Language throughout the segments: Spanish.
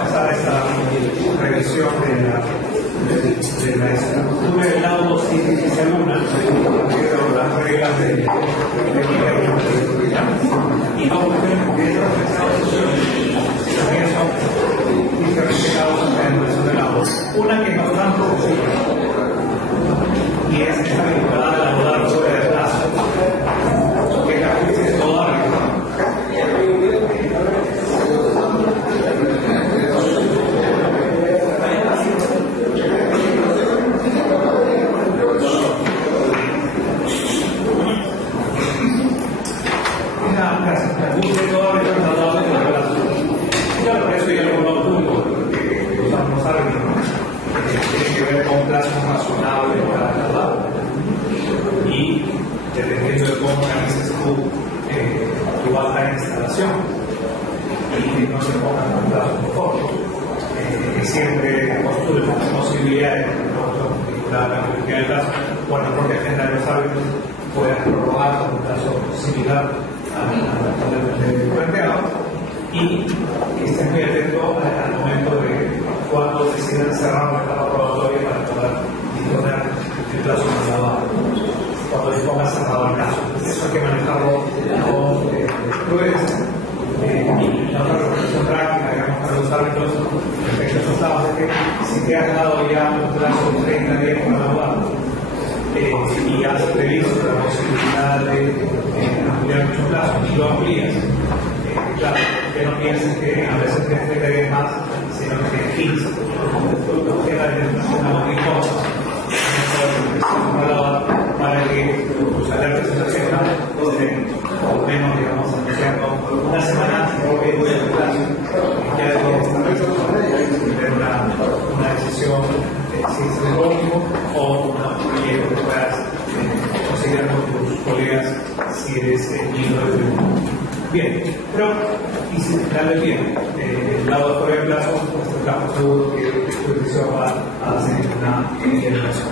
pasar esta revisión de la estructura del laudo científica luna, las reglas de y vamos a ver que esas también son diferentes causas de denominación del laudo. Una que nos dan posible y es esta vinculada a la modal sobre el plazo, que es la crisis de toda la siempre postula la posibilidad de que el plazo, bueno, la propia agenda de los árbitros pueda prorrogar con un plazo similar al planteado y que esté muy atento al momento de cuando decidan cerrar la etapa probatoria para poder disponer el plazo renovado, cuando disponga cerrado el plazo. Eso hay que manejarlo con prudencia. Y la otra reflexión práctica, digamos, para los árbitros, respecto a esos estados, es que si te has dado ya un plazo de 30 días para abogar y has previsto la posibilidad de ampliar mucho plazo y lo amplías, claro, que no pienses que a veces tienes 30 días más, sino que tienes 15. Lo que la determinación muy cosas para que tus alertas en la agenda estén o menos, digamos, anunciando una semana antes de el plazo, ya debe tener una decisión si es el óptimo o una posibilidad que puedas conseguir con tus colegas si eres miembro del grupo. Bien, pero y si dale bien, el lado de fuera de plazo, pues estamos seguros que tu decisión va a hacer una generación.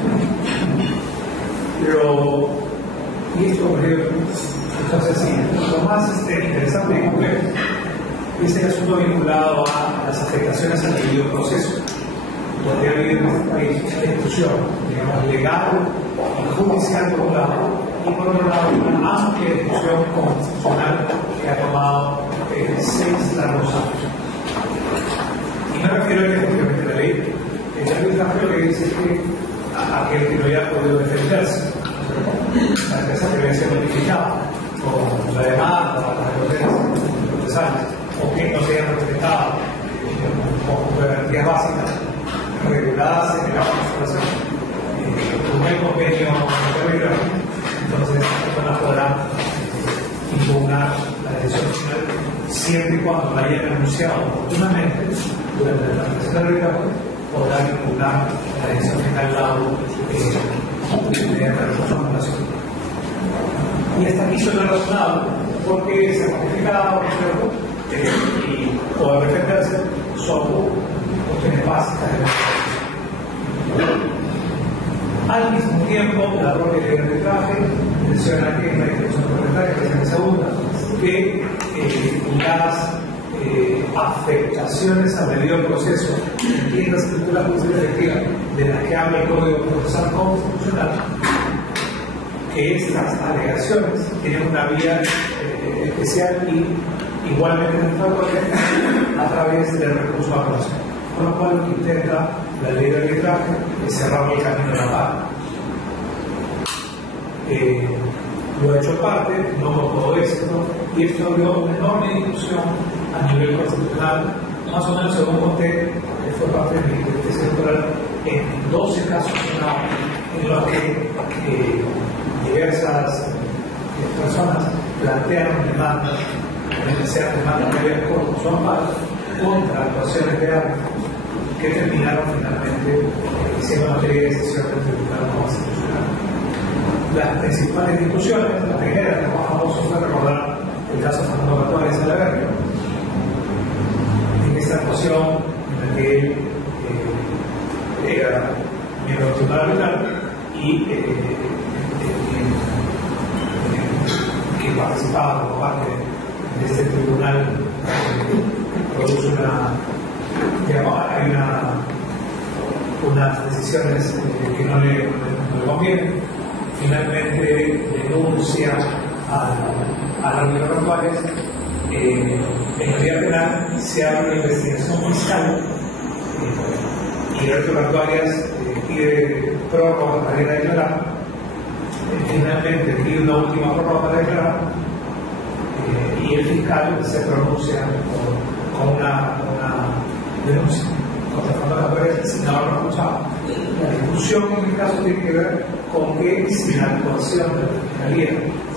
Pero, y esto, por ejemplo, entonces sí, lo más interesante y complejo es el asunto vinculado a las afectaciones al debido proceso, donde ha habido en este país una discusión, digamos, legal y judicial por un lado, y por otro lado una amplia discusión constitucional que ha tomado 6 largos años. Y me refiero a efectivamente la ley. El arbitraje lo que dice es que aquel que no haya podido defenderse, la defensa que debe ser notificada con la demanda, las procesales, o que no se hayan respetado con garantías básicas reguladas en la constitución, un buen convenio de arbitraje, entonces las personas podrán impugnar la decisión final siempre y cuando la hayan anunciado oportunamente durante la transmisión del arbitraje, podrán impugnar la decisión final dado mediante la recurso. Y hasta aquí suena razonable porque se ha modificado y poder defenderse son cuestiones básicas de la al mismo tiempo, la propia ley de arbitraje menciona que en la discusión parlamentaria, que es en segunda, que las afectaciones al debido proceso en la estructura judicial efectiva de las que habla el Código Procesal Constitucional, que estas alegaciones tienen una vía especial y igualmente satisfactoria a través del recurso a apelación, con lo cual lo que intenta la ley de arbitraje es cerrar el camino de la paz. Lo ha hecho parte, no con todo éxito, y esto abrió una enorme discusión a nivel constitucional, más o menos según conté, que fue parte de mi tesis doctoral, en 12 casos en los que diversas personas plantearon demandas, sean demandas previas por su amparo, contra actuaciones de árbitros que terminaron finalmente siendo materia de decisión del Tribunal Constitucional. Las principales discusiones, la primera, la más famosa, fue recordar el caso Fernando Catuari de Salaverry. En esta actuación en la que él era miembro del Tribunal Arbitral y que participaba como parte este tribunal produce hay unas decisiones que no le convienen. Finalmente denuncia a la Unión Europea. En la vía penal se abre una investigación fiscal y Roberto Actuarias pide prórroga para ir a declarar. Finalmente pide una última prórroga para declarar y el fiscal se pronuncia con una denuncia contra Fernando Actuarias sin haberlo escuchado. La discusión en el caso tiene que ver con que si la actuación de la fiscalía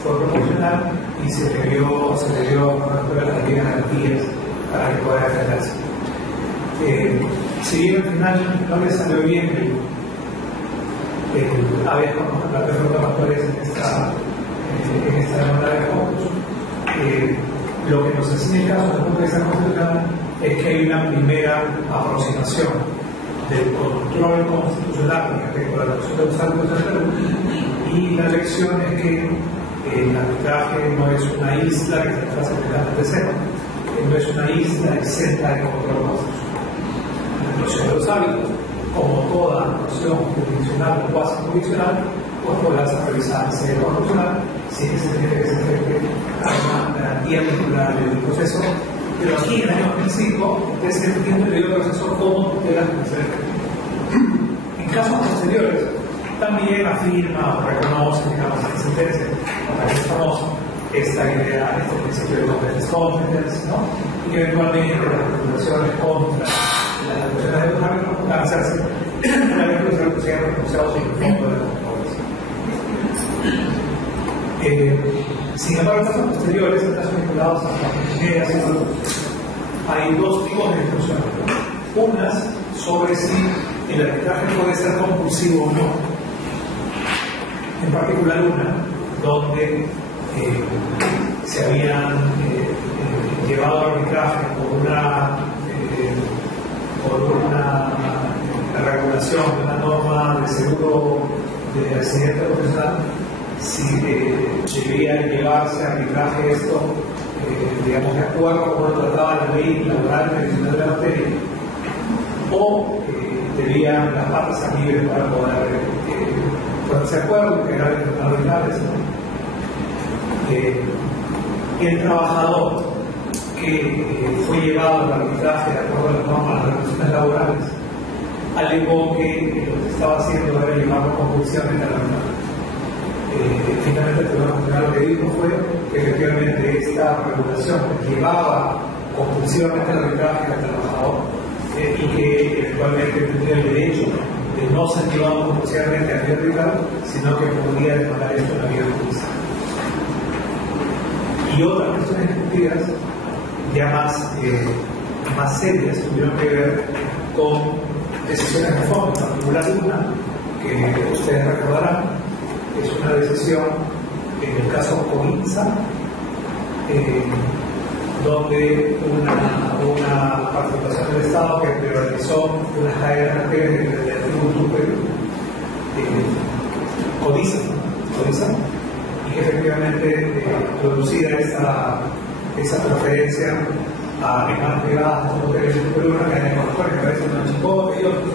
fue proporcional y se le dio las debidas garantías para que pueda defenderse. Si bien al final no le salió bien había como la pregunta de Actuarias en esta demanda de fondos, lo que nos enseña el caso desde el punto de vista constitucional es que hay una primera aproximación del control constitucional respecto a la actuación de los árbitros del Perú, y la lección es que el arbitraje no es una isla que se traza de cero, no es una isla exenta de control constitucional. La actuación de los árbitros, como toda actuación jurisdiccional o cuasi jurisdiccional, pues podrá ser revisada en sede constitucional si es que se tiene que se una garantía vinculada del proceso. Pero aquí en el año 2005 se entiende el debido proceso como tutela judicial. En casos posteriores también afirma o reconoce, digamos, que se interese, para que estamos esta idea, este principio de competence, ¿no? Y que eventualmente las regulaciones contra las actuaciones de los árbitros puedan hacerse una vez que los árbitros sean renunciados en el fondo de la controversia. Sin embargo, en casos posteriores, en casos vinculados a las primeras, hay dos tipos de discusiones. Unas sobre si el arbitraje puede ser compulsivo o no. En particular una donde se habían llevado al arbitraje por una regulación de una norma de seguro de accidente profesional, si debía llevarse a arbitraje esto, digamos, de acuerdo con lo trataba la ley laboral tradicional de la materia, o debían las partes ser libres para poder ponerse de acuerdo, que eran arbitrables, ¿no? El trabajador que fue llevado al arbitraje de acuerdo a las normas de las relaciones laborales alegó que lo que estaba haciendo era llevarlo compulsivamente al arbitraje. Finalmente el Tribunal Constitucional lo que dijo fue que efectivamente esta regulación llevaba compulsivamente al arbitraje al trabajador y que eventualmente tendría el derecho de no ser llevado compulsivamente a vía arbitral, sino que podría demandar esto en la vía judicial. Y otras cuestiones discutidas ya más serias tuvieron que ver con decisiones de fondo, en particular una que ustedes recordarán, es una decisión en el caso Coinsa, donde una participación del Estado que privatizó unas cadenas de tributo Codiza, y que efectivamente producida esa preferencia a empresas privadas como hoteles de Perú, una cadena de constructores que parece una chicote y otros.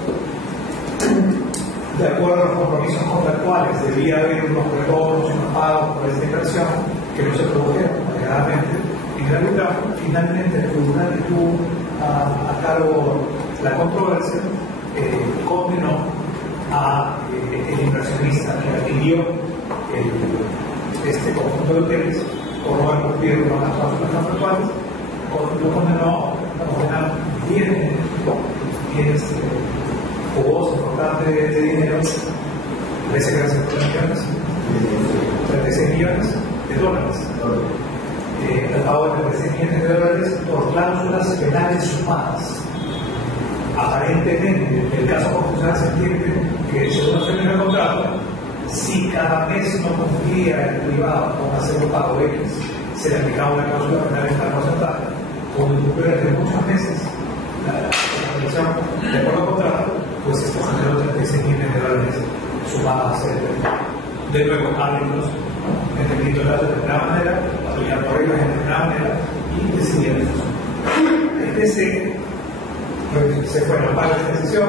De acuerdo a los compromisos contractuales, debía haber unos retornos y unos pagos por esta inversión que no se produjeron alegadamente. En el arbitraje, finalmente el tribunal que tuvo a cargo la controversia condenó el inversionista que adquirió este conjunto de hoteles por no haber cumplido con las cláusulas contractuales, lo condenó a condenar bienes jugosos, importantes de dinero, parece que eran 36 millones de dólares. El pago de 36 millones de dólares por cláusulas penales sumadas. Aparentemente, en el caso constitucional se entiende que según los términos del contrato, si cada mes no cumplía el privado con hacer un pago X, se le aplicaba una cláusula penal en tal porcentaje. Como incumplió desde muchos meses la condición de acuerdo al contrato, pues esto generó 36 millones de dólares sumadas. De nuevo, árbitros entendiendo el dato de determinada manera, aplicando reglas de determinada manera y decidiendo eso. Se fue a la esta decisión,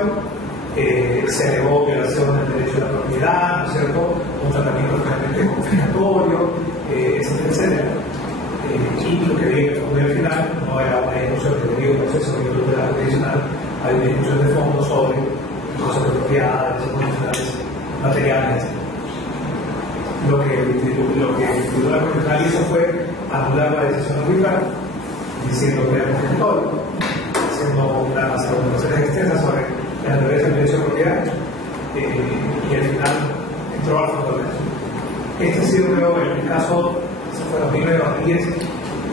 se alegó violación del derecho a la propiedad, ¿no es cierto? Un tratamiento realmente confiscatorio, etcétera, etcétera. Y lo que dije al final no era una discusión de debido proceso de tradicional, hay una discusión de fondo sobre cosas de propiedad, emocionales, materiales, etc. Lo que el Tribunal Constitucional hizo fue anular la decisión arbitral, diciendo que era confiscatorio, haciendo unas argumentaciones extensas sobre la naturaleza del derecho de propiedad, y al final entró al fondo de eso. Este ha sido, creo, el caso, ese fue en 2010,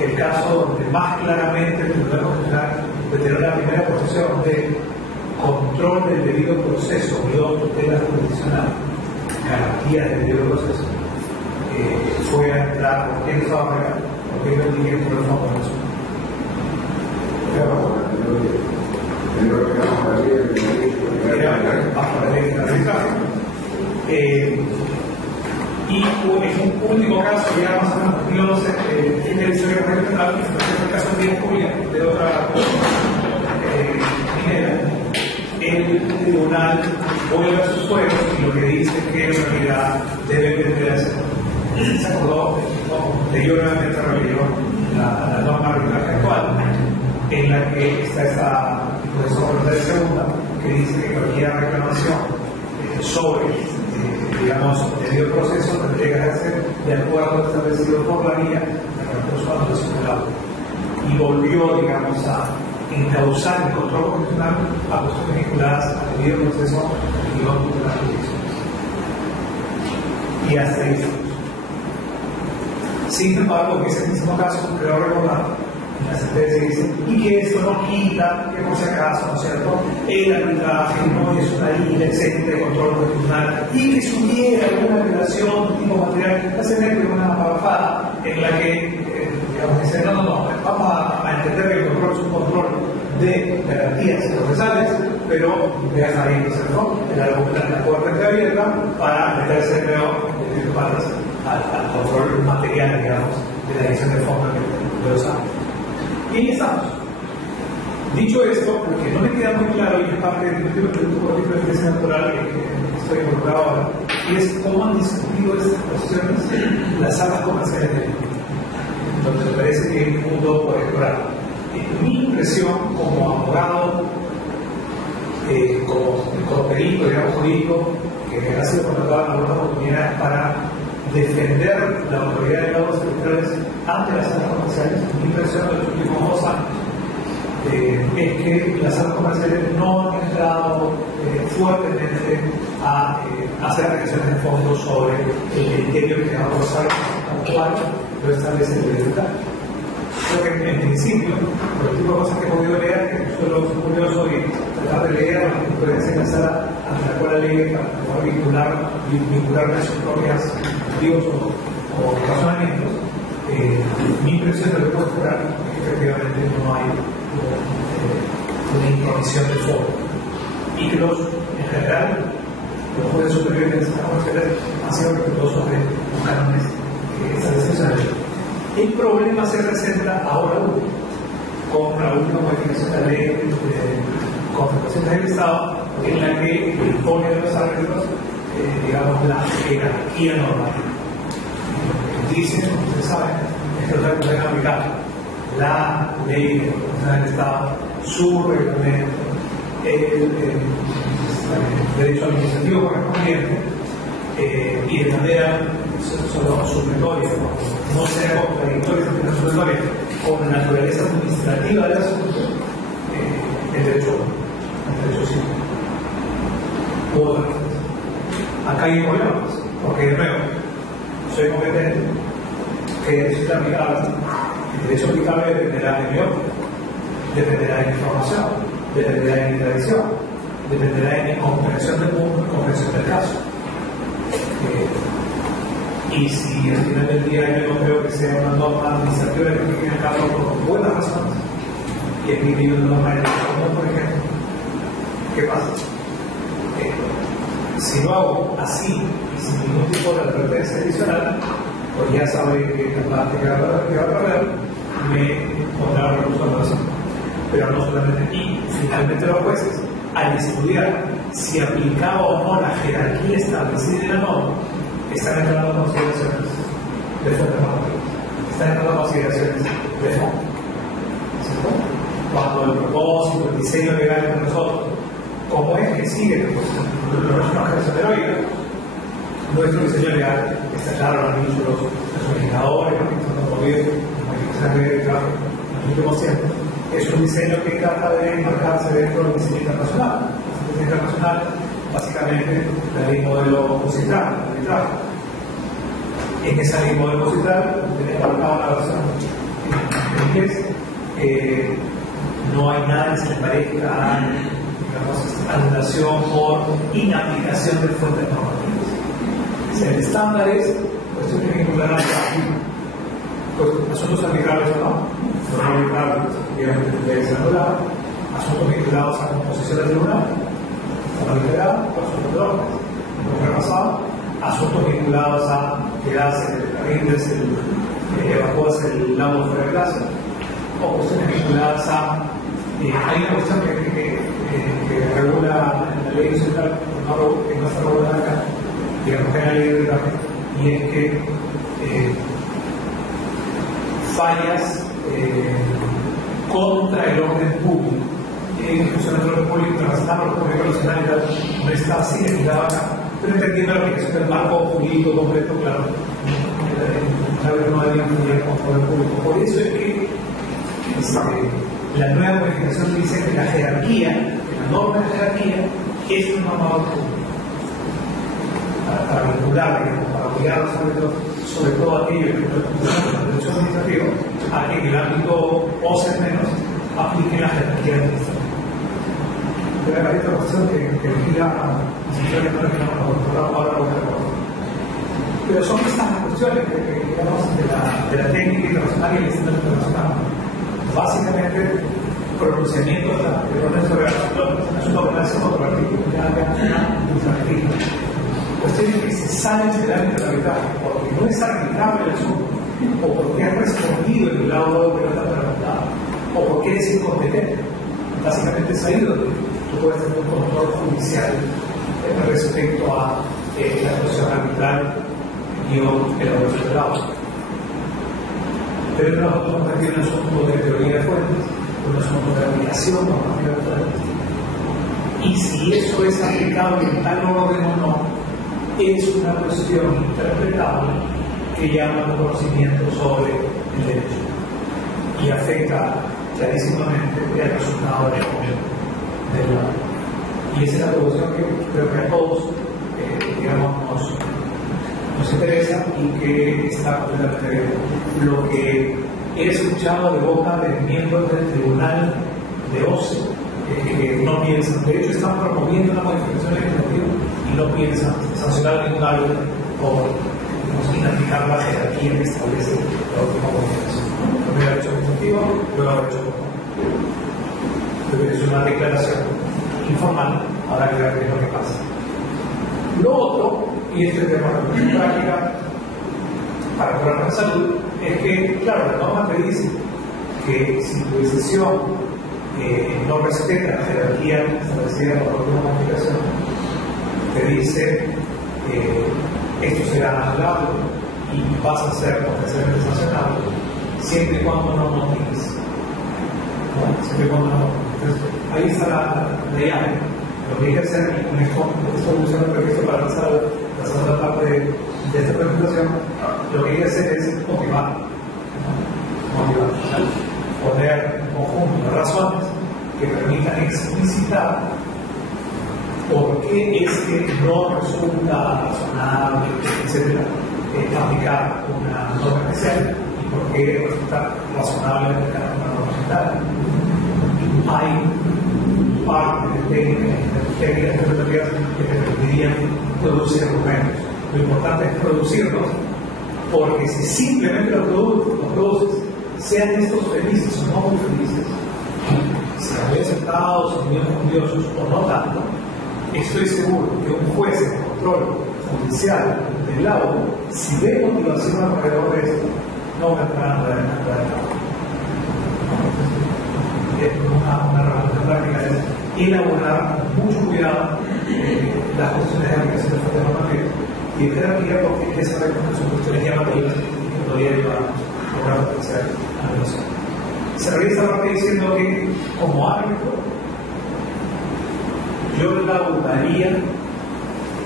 el caso donde más claramente el Tribunal Constitucional determinó la primera posición de control del debido proceso, no tutela jurisdiccional, garantía del debido proceso, fue a entrar por quién estaba acá, por qué no tiene por el fondo de eso. Bajo la ley de arbitraje. Y en un último caso, ya más o menos 2012, fin de la historia regional, el caso de Díaz Julia, de otra minera, el tribunal vuelve a sus fueros y lo que dice es que en realidad debe entenderse. Se acordó, leyó nuevamente la norma arbitraje actual, en la que está esa disposición de segunda, que dice que cualquier reclamación sobre digamos, debido proceso tendría que hacerse de acuerdo a lo establecido por la vía de recurso nacional. Y volvió, digamos, a encauzar el control constitucional a cuestiones vinculadas al debido proceso y no a las jurisdicciones. Y hasta ahí. Sin embargo, en ese mismo caso, creo recordar, en la sentencia dice, y que esto no quita que por si acaso, ¿no es cierto?, el arbitraje no es una línea exenta de control constitucional y que si hubiera alguna violación tipo material, se mete una parrafada en la que, digamos, dice, no, vamos a entender que el control es un control de garantías procesales, pero deja ahí, ¿no es cierto?, la puerta está abierta para meterse de nuevo al control material, digamos, de la dirección de fondo de los años. Y ahí estamos. Dicho esto, lo que no me queda muy claro y es parte del tipo de defensa natural que estoy involucrado ahora, y es cómo han discutido estas cuestiones las salas comerciales del mundo. Entonces me parece que hay un mundo por explorar. Mi impresión como abogado, como perito, digamos, jurídico, que ha sido contratado en algunas oportunidades para defender la autoridad de laudos electorales ante las salas comerciales, mi impresión de los últimos 2 años es que las salas comerciales no han entrado fuertemente a hacer reflexiones de fondo sobre el criterio que va a forzar al cual lo establece el derecho. Creo que en principio, por el tipo de cosas que he podido leer, que suelo ser curioso y tratar de leer la jurisprudencia en la sala ante la cual la ley para vincularme a sus propias motivos o razonamientos, mi impresión de lo que puedo esperar es que efectivamente no hay una intromisión de fondo y que en general los jueces superiores de las salas comerciales han sido respetuosos de los cánones que establecen la ley. El problema se presenta ahora con la última modificación de la ley de contrataciones del Estado, en la que impone a los árbitros, digamos, la jerarquía normativa. Dicen, como ustedes saben, es que los árbitros deben aplicar la ley de contrataciones del Estado, su reglamento, el derecho administrativo correspondiente, y de manera solo supletoria, no sea contradictoria, sino supletoria con la naturaleza administrativa del asunto, el derecho civil. Acá hay problemas, porque de nuevo, soy competente, que el derecho aplicable, el derecho aplicable dependerá de mi orden, dependerá de mi información, dependerá de mi tradición, dependerá de mi comprensión del mundo y comprensión del caso. Y si al final del día yo no creo que sea una norma administrativa que tiene a cabo por buenas razones, y es mi una norma de común, por ejemplo, ¿qué pasa? Si lo hago así y sin ningún tipo de advertencia adicional, pues ya sabe que la parte que va a perder, me pondrá recurso a la nación. Pero no solamente aquí, finalmente los jueces, al estudiar si aplicaba o no la jerarquía establecida en la norma, están entrando en consideraciones de fuente normativa, están entrando en consideraciones de fondo. ¿Cierto? Cuando el propósito, el diseño legal de nosotros, como es que sigue los regímenes de hoy, nuestro diseño legal está claro, lo han dicho los legisladores, los que están promovidos, las modificaciones de trabajo en los últimos tiempos. Es un diseño que trata de enmarcarse dentro del diseño internacional. El diseño internacional, básicamente, la ley modelo Occitan, el arbitraje. En esa ley modelo Occitan, tenemos marcada la versión en inglés, no hay nada que se le parezca a, digamos, anulación por inaplicación de fuentes normativas. O sea, el estándar es cuestiones vinculadas a pues, asuntos arbitrales o no, no arbitrales, obviamente debe ser anulado, asuntos vinculados a composición del tribunal, como liberado, asuntos de orden, como repasado, asuntos vinculados a quedarse, rindes, evacúas el laudo fuera de clase, o cuestiones vinculadas a hay una cuestión que regula en la ley central, que no está regulada acá, digamos que hay la ley de trabajo, y es que fallas contra el orden público. En función del orden público internacional, el público nacional no está así legislado acá, pero entendiendo la aplicación del marco jurídico completo, claro, no debería influir con el orden público. Por eso es que la nueva modificación dice que la jerarquía, que la norma de jerarquía, es una norma para vincular, para obligar sobre todo aquello que es la derecho administrativo, a que en el ámbito OCE menos aplique la jerarquía administrativa. Pero hay otra cuestión que vigila ahora. Pero son estas las cuestiones digamos, de la técnica internacional y el estándar internacional. Básicamente, pronunciamiento de orden sobre asunto penal es otro artículo, cuestiones que se salen del ámbito del arbitraje, porque no es arbitrable el asunto, o porque has respondido en el lado que no está preguntado, o porque eres incompetente. Básicamente es ahí donde tú puedes tener un control judicial respecto a la actuación arbitral y el aborto del lado. Pero nosotros vamos a tener un asunto de teoría de fuentes, un asunto de aplicación normativa de fuentes. Y si eso es aplicable en tal orden o no, es una cuestión interpretable que llama al conocimiento sobre el derecho y afecta clarísimamente el resultado del lado. Y esa es la proposición que creo que a todos digamos, nos interesa y que está completamente bien. Lo que he escuchado de boca de miembros del tribunal de OCE que no piensan, de hecho están promoviendo una modificación legislativa y no piensan sancionar ningún árbol por inaplicar la jerarquía que establece la última modificación. Primero ha hecho objetivo, luego ha hecho es una declaración informal, habrá que ver qué es lo que pasa. Lo otro, y esto es de forma práctica para curar la salud, es que, claro, la norma te dice que si tu decisión no respeta la jerarquía establecida por la última modificación, te dice esto será anulable y vas a ser potencialmente sancionado siempre y cuando no motives. ¿No? Siempre y cuando no motives. Entonces, ahí está la llave. Lo que hay que hacer, y con esto uso el permiso para pasar la segunda parte de esta presentación, lo que hay que hacer es motivar. Poner un conjunto de razones que permitan explicitar por qué es que no resulta razonable, etc., aplicar una norma especial y por qué resulta razonable aplicar una norma general. Hay parte de técnicas interpretativas que te permitirían producir argumentos. Lo importante es producirlos, porque si simplemente los produces, sean estos felices o no muy felices, si muy aceptados o muy orgullosos o no tanto, estoy seguro que un juez en control judicial de del laudo, si ve motivación alrededor de esto, no va a entrar a la demanda del laudo. Una herramienta práctica es elaborar con mucho cuidado las cuestiones de aplicación de fuentes normativas y de jerarquía, porque esas reglas son cuestiones llamativas que podría llevar a una potencial anulación. Cerré esta parte diciendo que, como árbitro, yo laudaría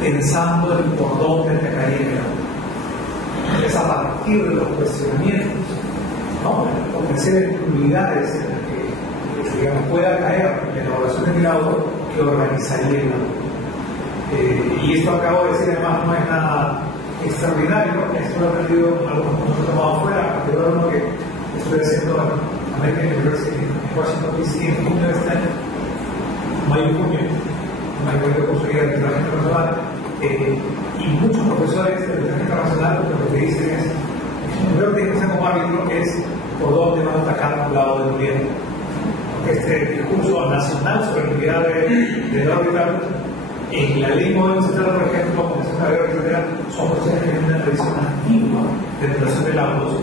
pensando en por dónde te caería el laudo. Es a partir de los cuestionamientos, ¿no? Ofrecer eventualidades en las que digamos, pueda caer la elaboración del laudo que organizaría el laudo. Y esto acabo de decir, además, no es nada extraordinario. Esto lo he aprendido en algunos puntos tomados fuera, a partir de uno que estoy haciendo en American University en Washington DC en junio de este año, mayo-junio, un curso de arbitraje internacional, y muchos profesores de arbitraje internacional lo que dicen es: lo primero que tienes que hacer como árbitro es por dónde vas a atacar un lado del gobierno. Este discurso nacional sobre la unidad del arbitral, en la ley modelo central, por ejemplo, como se sabe, etcétera, son cuestiones que tienen una tradición antigua de relación de laudos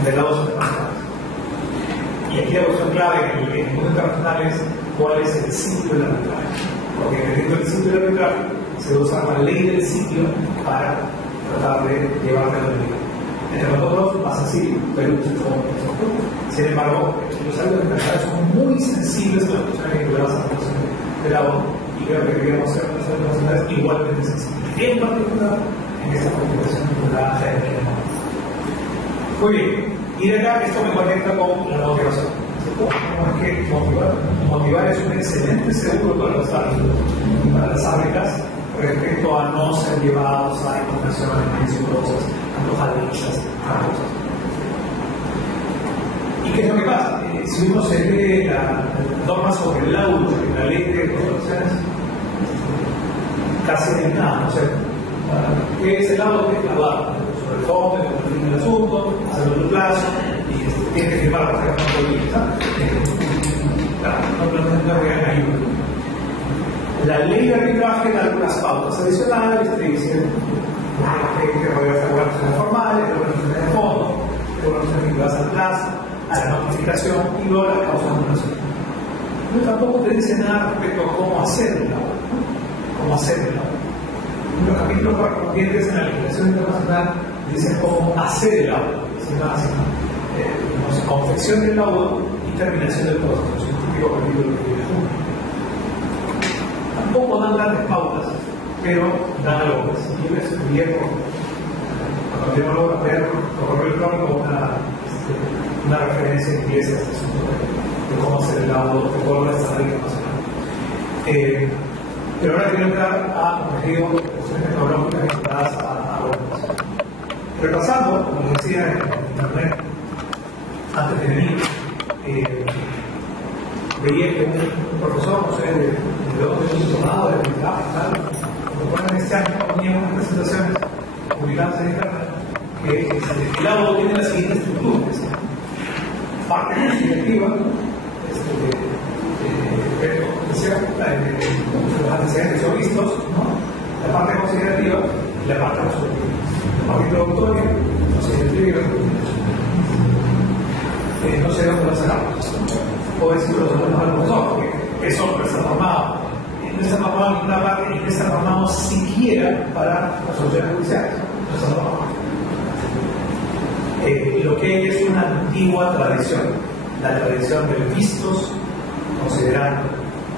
internacionales. Y aquí la cuestión clave en el mundo internacional es cuál es el sitio del arbitraje. Porque dependiendo del sitio del arbitraje, se va a usar la ley del sitio para tratar de llevarlo a la unidad. Entre nosotros, más sencillo, Perú, sin embargo, los árbitros internacionales son muy sensibles a las cuestiones vinculadas a la cuestión del laudo, y creo que deberíamos ser los árbitros internacionales igualmente sensibles. Y en particular, en esta configuración vinculada a la. Muy bien, y de acá esto me conecta con la motivación. ¿Cómo es que motivar es un excelente seguro para los árbitros y para las árbitras respecto a no ser llevados a impugnaciones peligrosas, antojadillas, cosas? ¿Y qué es lo que pasa? Si uno se lee la norma sobre el laudo en la ley de construcciones, casi no hay nada, no sé. ¿Qué es el laudo? ¿Qué es la barra? Sobre el fondo, el fin del asunto, hacerlo en un plazo, y tiene que firmar para sacar un política. No es real ayuda. La ley de arbitraje da algunas pautas adicionales, te dice que puede hacer regulaciones formales, regulaciones de fondo, regulaciones vinculadas al plazo, a la notificación y luego las causas de anulación. Pero tampoco te dice nada respecto a cómo hacer el laudo. Cómo hacer el laudo. Los capítulos correspondientes en la legislación internacional dicen cómo hacer el laudo, confección del laudo y terminación del proceso. Es un típico capítulo de tampoco dan grandes pautas, pero dan algo. Si yo les envío cuando tenemos que ver por correo electrónico una referencia en inglés a este asunto de cómo hacer el laudo, de cómo la estrategia internacional. Pero ahora quiero entrar a, como les digo, cuestiones tecnológicas vinculadas a organización. Repasando, como les decía en internet, antes de venir, veía que un profesor, no sé, de dónde es un tomado, de verdad, cuando ponen este año, ponía unas presentaciones publicadas en internet, que el laudo tiene la siguiente estructura: parte considerativa, los antecedentes son vistos, ¿no? La parte considerativa y la parte resolutiva. La parte introductoria, considerativa y no sé dónde lo sacamos. O decirlo al profesor, porque eso no está formado. No está formado en ninguna parte y no está formado siquiera para las soluciones judiciales. No está formado. Lo que hay es una antigua tradición, la tradición del vistos, considerando,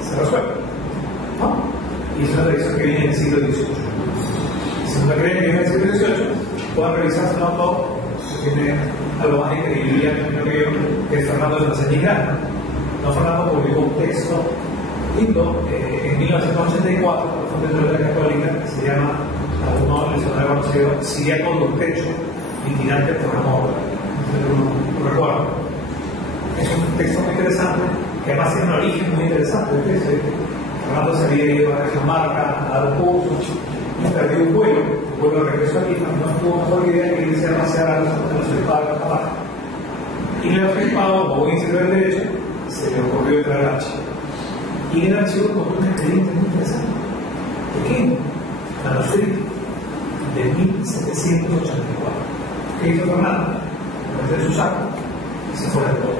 se resuelve, ¿no? Y es una tradición que viene del siglo XVIII. Si no creen que viene del siglo XVIII, pueden revisar su autor, que tiene algo más de credibilidad que es Fernando de la Sañigana. No, Fernando publicó un texto lindo en 1984 por la Fundación de la Católica que se llama, alguno les habrá conocido, Siriaco de un techo, litigante por amor. No recuerdo. Es un texto muy interesante que además tiene un origen muy interesante. Fernando se había ido a Cajamarca a dar cursos y perdió un vuelo regresó aquí, no tuvo mejor idea que irse a pasear a los obispados de Cajamarca. Y el obispado, como buen servidor de derecho, se le ocurrió entrar al archivo. Y el archivo con un expediente muy interesante, pequeño, manuscrito, de 1784. ¿Qué hizo Fernando? Lo metió en su saco y se fue del todo.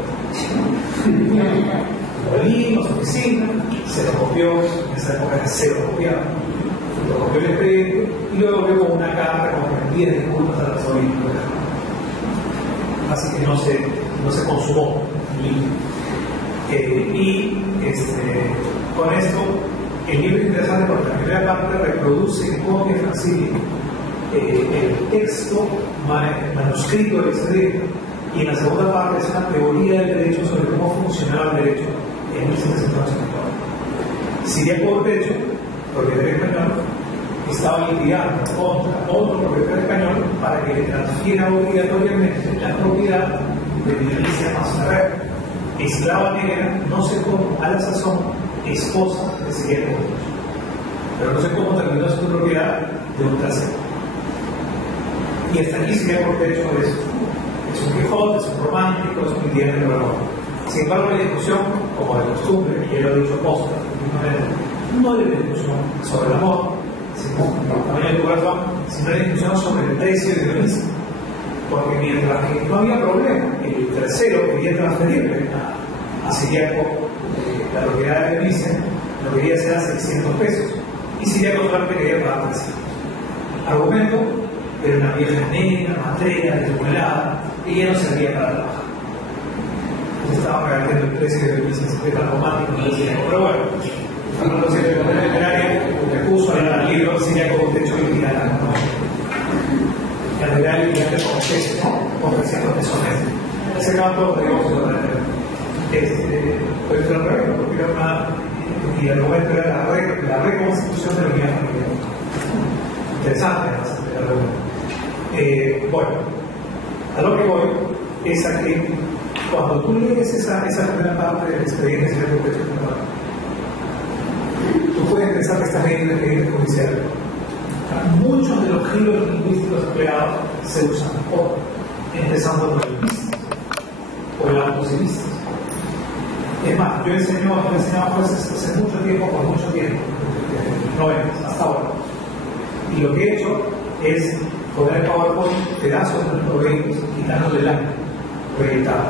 Lo leímos, oficina, se lo copió, en esa época se lo copiaba, lo copió el expediente y luego vio con una carta con 10 disculpas a la sobrina. Así que no se consumó. Con esto, el libro es interesante porque la primera parte reproduce en copia facsímil el texto manuscrito del expediente, y en la segunda parte es una teoría del derecho sobre cómo funcionaba el derecho en 1784. Siriaco Ortecho, propietario español, estaba litigando contra otro propietario español para que le transfiera obligatoriamente la propiedad de Dionisia Masferrer, esclava negra, no sé cómo, a la sazón, esposa de Siriaco Ortecho. Pero no sé cómo terminó su propiedad de un trasero. Y hasta aquí Siriaco Ortecho es un Quijote, es un romántico, es un litigante de valor. Sin embargo, la discusión, como de costumbre, y él lo ha dicho posta, no es una discusión sobre el amor, sino el tamaño de tu corazón, sino una discusión sobre el precio de Dionisia. Porque mientras que no había problema, el tercero quería transferirle a Siriaco la propiedad de Dionisia, lo quería hacer a 600 pesos, y Siriaco solamente quería pagar 300. Argumento: era una vieja negra, matera, desvelada, y ya no servía para trabajar. Estaba regalando el precio de Dionisia, siempre tan romántico, no decía, pero bueno, Fernando Siete de la literaria le puso al libro Siriaco Ortecho litigante, ¿no? La legal litigante con pesos, con 300 pesos meses. Ese campo, digamos, pues el rey, porque era una, y el argumento era la reconstitución de la unidad familiar. Interesante, el argumento. Bueno, a lo que voy es a que cuando tú lees esa primera parte del expediente de Siriaco Ortecho, tú puedes pensar que estás leyendo el expediente judicial. Muchos de los giros lingüísticos empleados se usan hoy, empezando por el lingüista o el autocivista. Es más, yo he enseñado jueces hace mucho tiempo, por mucho tiempo, desde los 90 hasta ahora. Y lo que he hecho es poner en PowerPoint pedazos de los proyectos, quitándole el ángulo proyectado.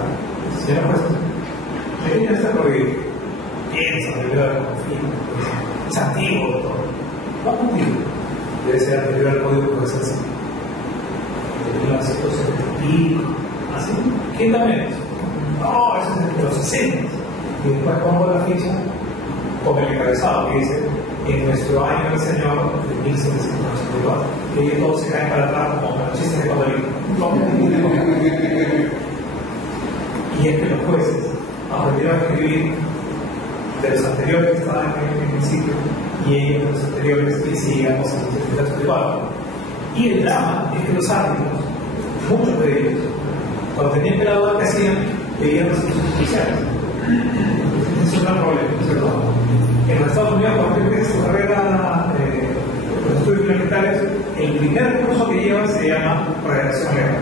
Señor juez, ¿de quién es este proyecto? Piensa, anterior al conflicto, es antiguo, doctor. ¿Cuál antiguo? Debe ser anterior al código procesal. De 1975, así. ¿Quién también es? No, eso es de los 60. Y después pongo la ficha con el encabezado que dice: en nuestro año del Señor de 1784. Y ellos todos se caen para atrás como los chistes de cuando y es que los jueces aprendieron a escribir de los anteriores que estaban en el sitio y ellos de los anteriores que sigamos en 1784. Y el drama es que los árbitros, muchos de ellos, cuando tenían que graduar, ¿qué hacían? Veían los institutos judiciales. Ese es un gran problema, ¿cierto? En los Estados Unidos, cuando empiezas tu carrera de los estudios universitarios, el primer curso que llevas se llama redacción legal.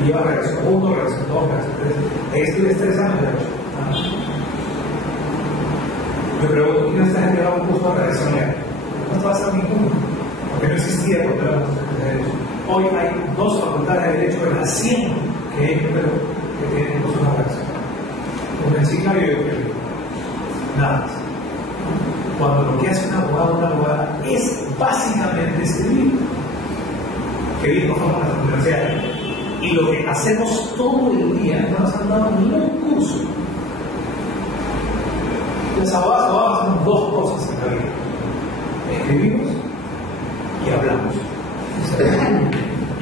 Y lleva redacción 1, redacción 2, redacción 3. Ahí estudias 3 años de derecho. Me pregunto, ¿quién está llevando un curso de redacción legal? No te vas a hacer ninguno, porque no existía el doctorado de derecho. Hoy hay 2 facultades de derecho de las 100 que tienen cursos de redacción. Un enciclario y otro. Nada más. Cuando lo que hace un abogado o una abogada es básicamente escribir, que dijo como las universidades, y lo que hacemos todo el día no nos han dado ni un curso. Los abogados hacemos 2 cosas en la vida: escribimos y hablamos.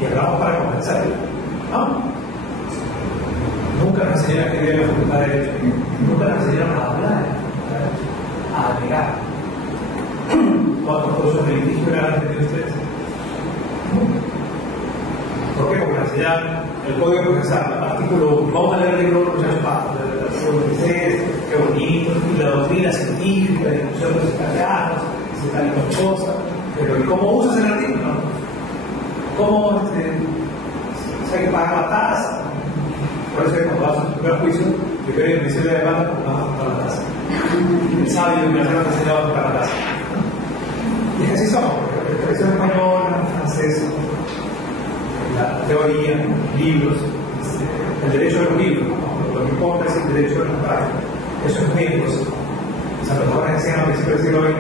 Y hablamos para convencer, ¿no? Nunca nos enseñaron a escribir en la facultad de derecho, nunca nos enseñaron a hablar, a alegar. ¿Cuántos cursos de litigio han tenido ustedes? ¿Por qué? Porque nos enseñan el código procesal, artículo 1. Vamos a leer el libro de los artículo 16, qué bonito, y la doctrina científica, la discusión de los italianos, y tal y tal cosa. Pero ¿y cómo usas el artículo? ¿Cómo hay que pagar la tasa? Por eso es que cuando vas a un primer juicio, primero el ministerio de demanda, pues vas a pagar la tasa. El sabio de Inglaterra te enseñaba a pagar la tasa. Y es así somos, porque la tradición española, francesa, acceso, la teoría, libros, el derecho de los libros, ¿no? Lo que importa es el derecho de los padres. Eso es médicos. Las personas decían al principio del siglo XX,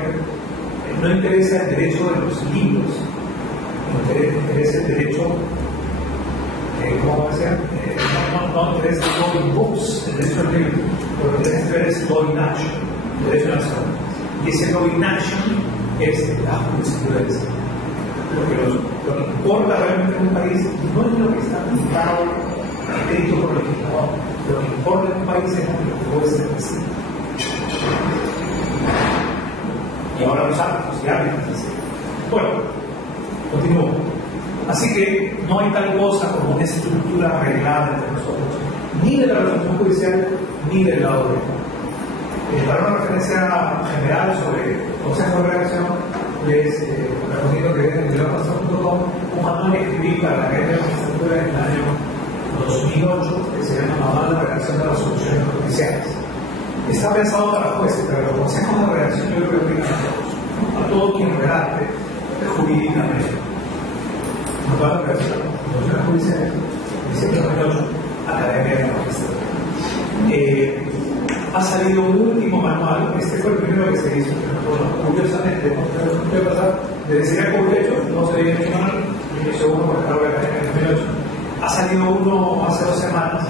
no interesa el derecho de los libros, interesa el derecho, ¿cómo decía? No interesa el law books, el derecho del libro, lo que interesa es law in action, el derecho nacional. Y ese law in action es la jurisprudencia. Lo que importa realmente en un país no es lo que está pintado, escrito por el legislador. Lo que importa en un país es lo que puede ser decidido. Y ahora los árbitros y árbitros. Bueno, continúo. Así que no hay tal cosa como una estructura arreglada entre nosotros, ni de la resolución judicial, ni del lado de para una referencia general sobre el Consejo de Redacción, les recomiendo que vean en el.com un manual que escribí para la Academia de Magistratura en el año 2008, que se llama Manual de Redacción de Resoluciones Judiciales. Está pensado para jueces, pero los consejos de redacción yo creo que aplican a todo quien redacte jurídicamente. Manual de Redacción de Resoluciones Judiciales, 2008, Academia de Magistratura. Ha salido un último manual, este fue el primero que se hizo, curiosamente, de decidir por derecho, no se había hecho mal, y el segundo por el cargo de la Academia de 2008. Ha salido uno hace 2 semanas,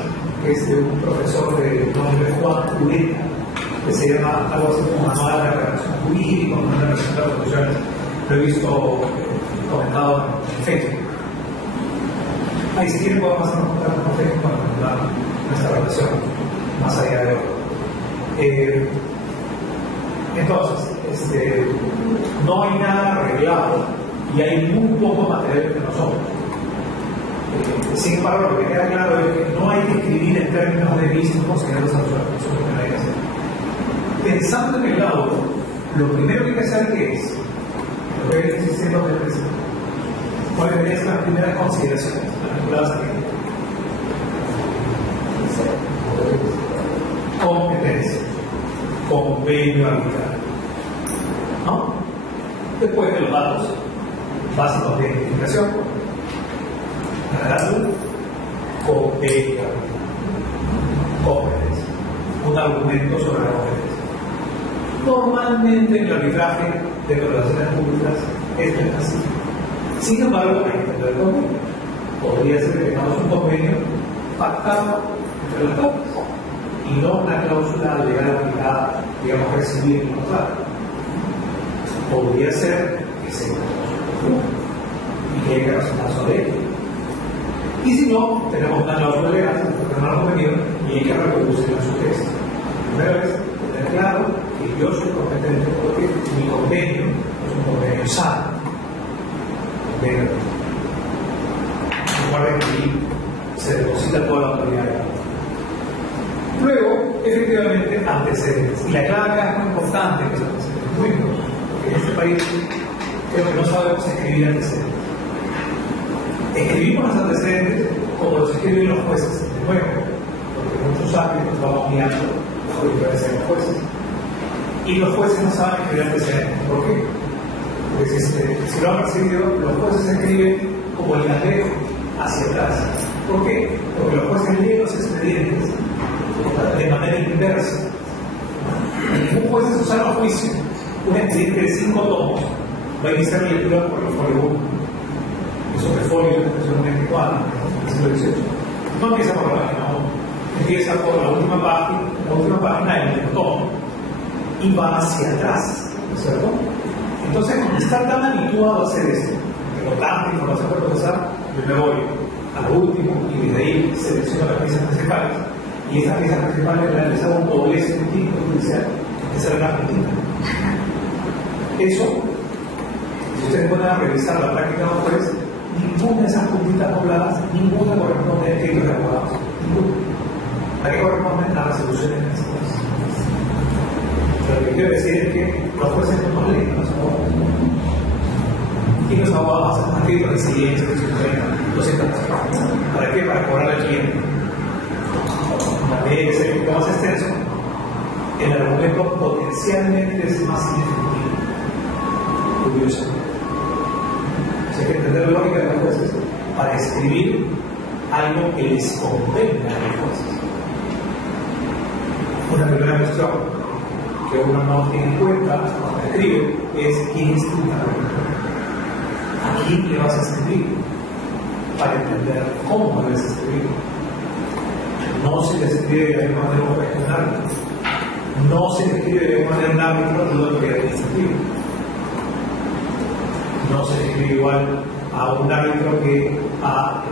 que es de un profesor de nombre Juan Ureta, que se llama algo así como Manual de Redacción Jurídica, Manual de Redacción de Resoluciones. Lo he visto comentado en Facebook. Ahí si quieren podemos hacer un contacto con Facebook para comentar nuestra relación más allá de hoy. Entonces, no hay nada arreglado y hay muy poco material entre nosotros. Sin embargo, lo que queda claro es que no hay que escribir en términos de mismos considerados a los que no hay que hacer. Pensando en el laudo, lo primero que hay que hacer es lo que hay diciendo desde el principio. ¿Cuáles deberían ser las primeras consideraciones vinculadas aquí? Competencia, convenio arbitral, ¿no? Después de los datos básicos de identificación, convenio, competencia, un argumento sobre la competencia. Normalmente en el arbitraje de relaciones públicas es así. Sin embargo, hay que tener el convenio. Podría ser que tengamos un convenio pactado entre las partes y no una cláusula legal aplicada, digamos, recibir el contrato. Podría ser que se y que hay que razonar sobre ello. Y si no, tenemos una cláusula legal, que no lo convenido, y hay que reproducir en su texto. Primero es tener claro que yo soy competente porque mi convenio es un convenio sano. Recuerden que ahí se deposita toda la autoridad legal. Luego, efectivamente, antecedentes. Y la clave acá es muy importante, que es antecedentes. Muy importante. Porque en este país creo que no sabemos escribir antecedentes. Escribimos los antecedentes como los escriben los jueces, de nuevo, porque muchos árbitros vamos mirando la jurisprudencia de los jueces. Y los jueces no saben escribir antecedentes. ¿Por qué? Porque si lo han recibido, los jueces escriben como el gateo hacia atrás. ¿Por qué? Porque los jueces leen los expedientes de manera inversa. Ningún juez en su sano juicio, un expediente de 5 tomos, va a iniciar la lectura por el folio 1. Esos folios que son un 24, siglo XVIII. No empieza por la página 1, empieza por la última página del primer tomo y va hacia atrás, ¿no es cierto? Entonces, como está tan habituado a hacer eso, que con tanta información para procesar, yo me voy al último y desde ahí selecciono las piezas principales. Y esas piezas principales realizan un doblez científico judicial, que será la Argentina. Eso, si ustedes pueden revisar la práctica de los jueces, ninguna de esas puntitas dobladas, ninguna corresponde a escritos de abogados. Ninguna. ¿A qué corresponden las resoluciones de las cosas? Lo que quiero decir es que los jueces no nos leen, los abogados. Y los abogados hacen escritos de siguientes, lo sientan. ¿Para qué? Para cobrar al cliente. También hay que ser un poco más extenso. El argumento potencialmente es más inefectivo. Curioso. O sea que entender la lógica de los jueces para escribir algo que les convenga a los jueces. Una primera cuestión que uno no tiene en cuenta cuando escribe es quién escribe. ¿A quién le vas a escribir? Para entender cómo debes escribir. No se le escribe de una manera profesional, no se le escribe de una manera un árbitro de lo que administrativo. No se le escribe igual a un árbitro que a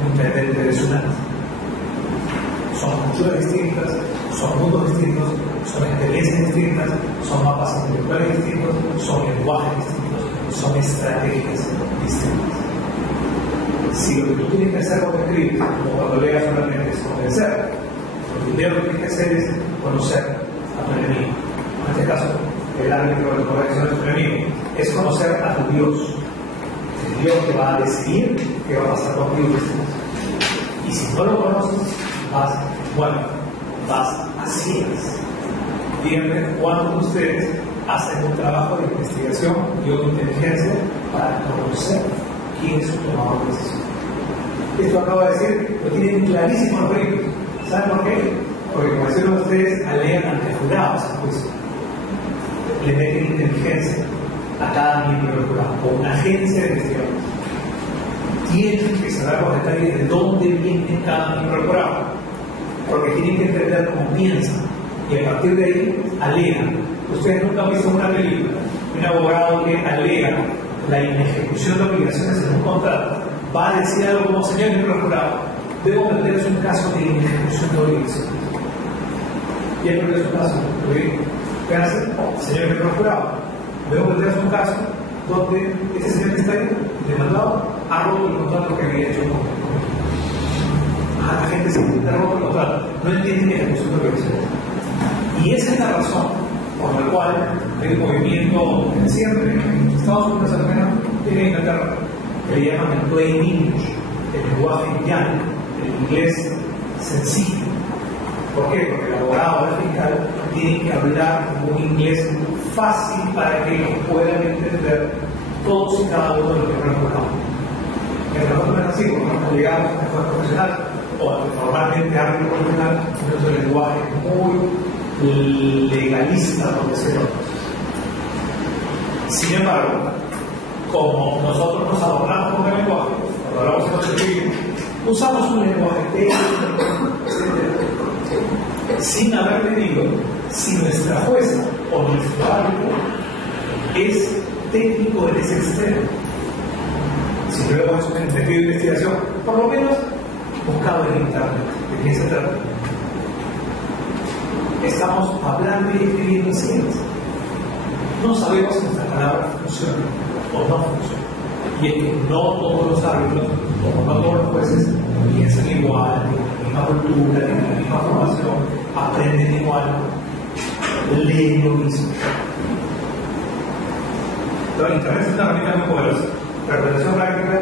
un intendente de ciudad. Son culturas distintas, son mundos distintos, son experiencias distintas, son mapas intelectuales distintos, son lenguajes distintos, son estrategias distintas. Si lo que tú tienes que hacer cuando escribes, como cuando leas solamente, es convencer, lo primero que tienes que hacer es conocer a tu enemigo. En este caso, el árbitro de la corrección de tu enemigo es conocer a tu Dios. El Dios que va a decidir qué va a pasar contigo. Y si no lo conoces, vas a ciegas. Díganme cuántos de ustedes hacen un trabajo de investigación y de inteligencia para conocer quién es su tomador de decisión. Esto acabo de decir, lo tienen clarísimo los peritos. ¿Saben por qué? Porque como decían ustedes, alegan ante jurados en juicio. Le meten inteligencia a cada miembro del jurado, o una agencia de investigación. Tienen que saber los detalles de dónde viene cada miembro del jurado, porque tienen que entender cómo piensan, y a partir de ahí alegan. Ustedes nunca han visto una película, un abogado que alega la inejecución de obligaciones en un contrato, va a decir algo como: señor miembro del jurado, debo meterles un caso de inejecución de obligaciones. Y hay que es un caso, ¿qué hace? Señor miembro del jurado, debo meterles un caso donde ese señor que está ahí, demandado, ha roto el contrato que había hecho con la gente se intenta robar el contrato, no entiende la ejecución de obligaciones. Y esa es la razón por la cual el movimiento siempre en Estados Unidos al menos y en Inglaterra, que le llaman el plain English, el lenguaje llano, el inglés sencillo. ¿Por qué? Porque el abogado o el fiscal tiene que hablar un inglés fácil para que ellos puedan entender todos y cada uno de los que están jugando. En nosotros no es así, porque nosotros llegamos a la escuela profesional o normalmente árbitro profesional, es un lenguaje muy legalista, por decirlo. Sin embargo, como nosotros nos adornamos con el lenguaje, cuando hablamos de los escribir, usamos un lenguaje técnico, sin haber medido si nuestra jueza o nuestro árbitro es técnico en ese extremo. Si luego hemos hecho un sentido de investigación, por lo menos buscado en internet, de qué se trata. Estamos hablando y escribiendo en ciencia. No sabemos si nuestra palabra funciona o no funciona. Y es que no todos los árbitros, como no todos los jueces, piensan igual, tienen la misma cultura, tienen la misma formación, aprenden igual, leen lo mismo. Entonces, Internet es una herramienta muy poderosa. Preparación práctica,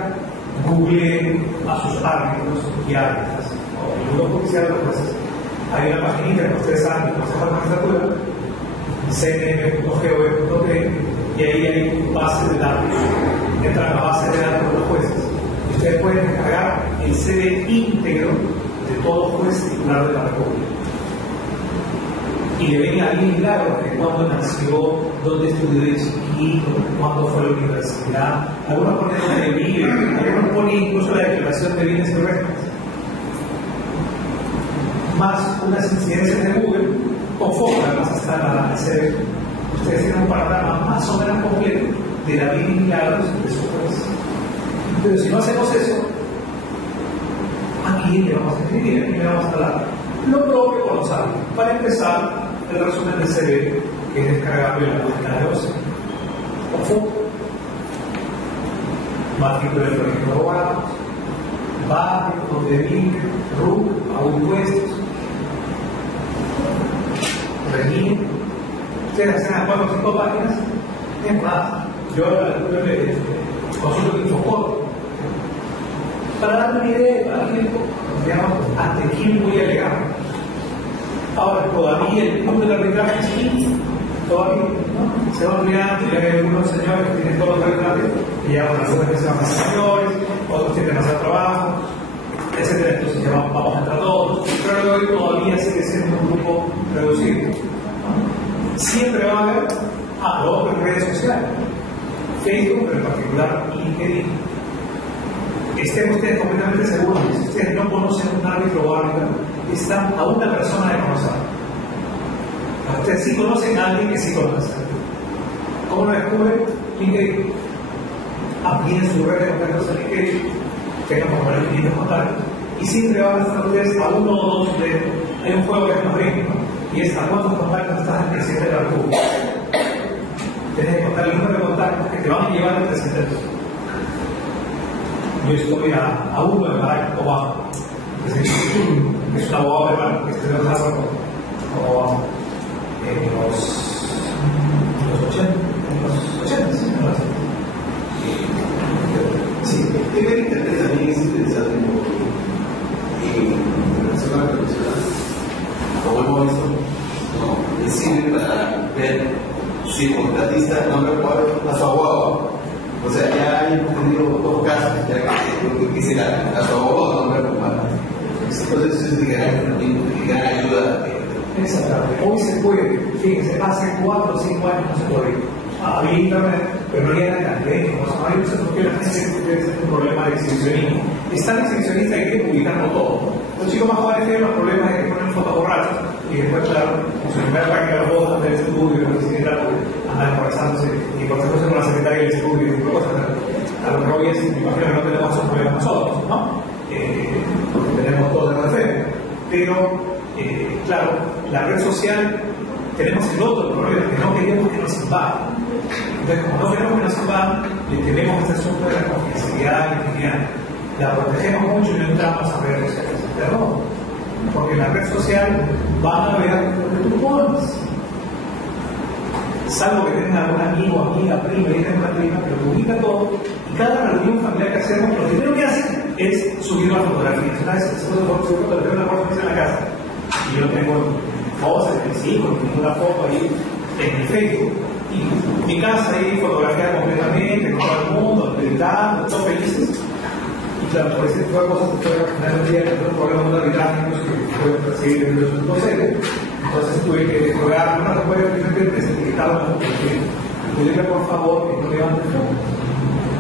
Google a sus árbitros y árbitras, o el grupo oficial de los jueces. Hay una paginita que ustedes saben, el Consejo de Magistratura, cnm.gov.p, y ahí hay bases de datos. Entran a la base de datos de los jueces. Y ustedes pueden descargar el CV íntegro de todo juez titular de la República. Y le ven ahí claro de cuándo nació, dónde estudió de chiquito, cuándo fue a la universidad. Algunos ponen dónde vive, algunos ponen incluso la declaración de bienes y rentas. Más unas incidencias de Google, con foco además hasta la CV. Ustedes tienen un panorama más o menos completo de la vida y milagros de su juez. Pero si no hacemos eso, ¿a quién le vamos a escribir? ¿A quién le vamos a hablar? Lo propio con los árbitros. Para empezar, el resumen del CV, que es descargable en la página de OCE. Con foco. Matrícula del colegio de abogados, barrio, donde vive, RUC, pago impuestos, regime. Ustedes hacen a 4 o 5 páginas, es más, yo le consulto Infocor para darme una idea ante quién voy a alegar. Ahora, todavía el club del arbitraje es chiquito, todavía, ¿no? Se va ampliando, y hay algunos señores que tienen todos los territorios, y ya con algunas que se van más mayores, otros tienen más trabajo, etcétera. Entonces ya vamos a entrar todos, pero hoy todavía sigue siendo un grupo reducido, ¿no? Siempre va a haber otras redes sociales, Facebook, pero en particular LinkedIn. Estén ustedes completamente seguros que si ustedes no conocen un árbitro o árbitra, están a una persona de conocer. Ustedes sí conocen a alguien que sí conoce. ¿Cómo lo descubren? LinkedIn. Amplíen su red de contactos en LinkedIn, tengan como los 500 contactos, y siempre van a estar ustedes a uno o dos de. Hay un juego que es más rico, ¿no? Y es a cuántos contactos está el presidente de la República. Tienes que contar el número de contactos que te van a llevar al presidente de la República. Yo estoy a uno de Barack Obama, que es un abogado alemán que se dio casado con Obama en los 80, sí, ¿qué me interesa a mí es interesante en relación a la profesional? Como hemos visto, no, sirve para ver si el contratista no recuerda a su abogado. O sea, ya hemos tenido dos casos, ya que quisiera a su abogado no recuerda. Entonces, eso es de gran ayuda. Exactamente. Hoy se puede, fíjense, hace 4 o 5 años no se podía. Había internet, pero no era tan lejos. No hay muchas porque la gente tiene un problema de exhibicionismo. Es tan exhibicionista que quiere publicarlo todo. Los chicos más jóvenes tienen los problemas de que ponen fotos borrachas y después, claro, con su primera práctica de bodas del estudio, la secretaria, andan conversándose y por ejemplo con la secretaria del estudio y cosas. A lo mejor es, me imagino que no tenemos esos problemas nosotros, ¿no? Porque tenemos todo de referencia. Pero, claro, la red social tenemos el otro problema, que no queremos que nos invadan. Entonces, como no queremos que nos invadan, le tenemos este asunto de la confidencialidad y la intimidad. La protegemos mucho y no entramos a redes sociales. Perdón, porque en la red social van a ver lo que tú pones. Salvo que tengan algún amigo, amiga, prima, hija de una prima, pero publica todo. Y cada reunión familiar que hacemos, lo primero que hacen es subir las fotografías. Una vez se puso una foto en la casa. Y yo tengo cosas de mis hijos, tengo una foto ahí en el Facebook. Y mi casa ahí fotografiada completamente, con todo el mundo, gritando, todos felices. Y claro, por ese tipo de cosas se puede imaginar un día que tengo un problema de un arbitraje que pueden perseguir en los asuntos serios. Entonces tuve que jugar, no se puede desetiquetar una fotografía. Pedirle por favor que no levante el fondo.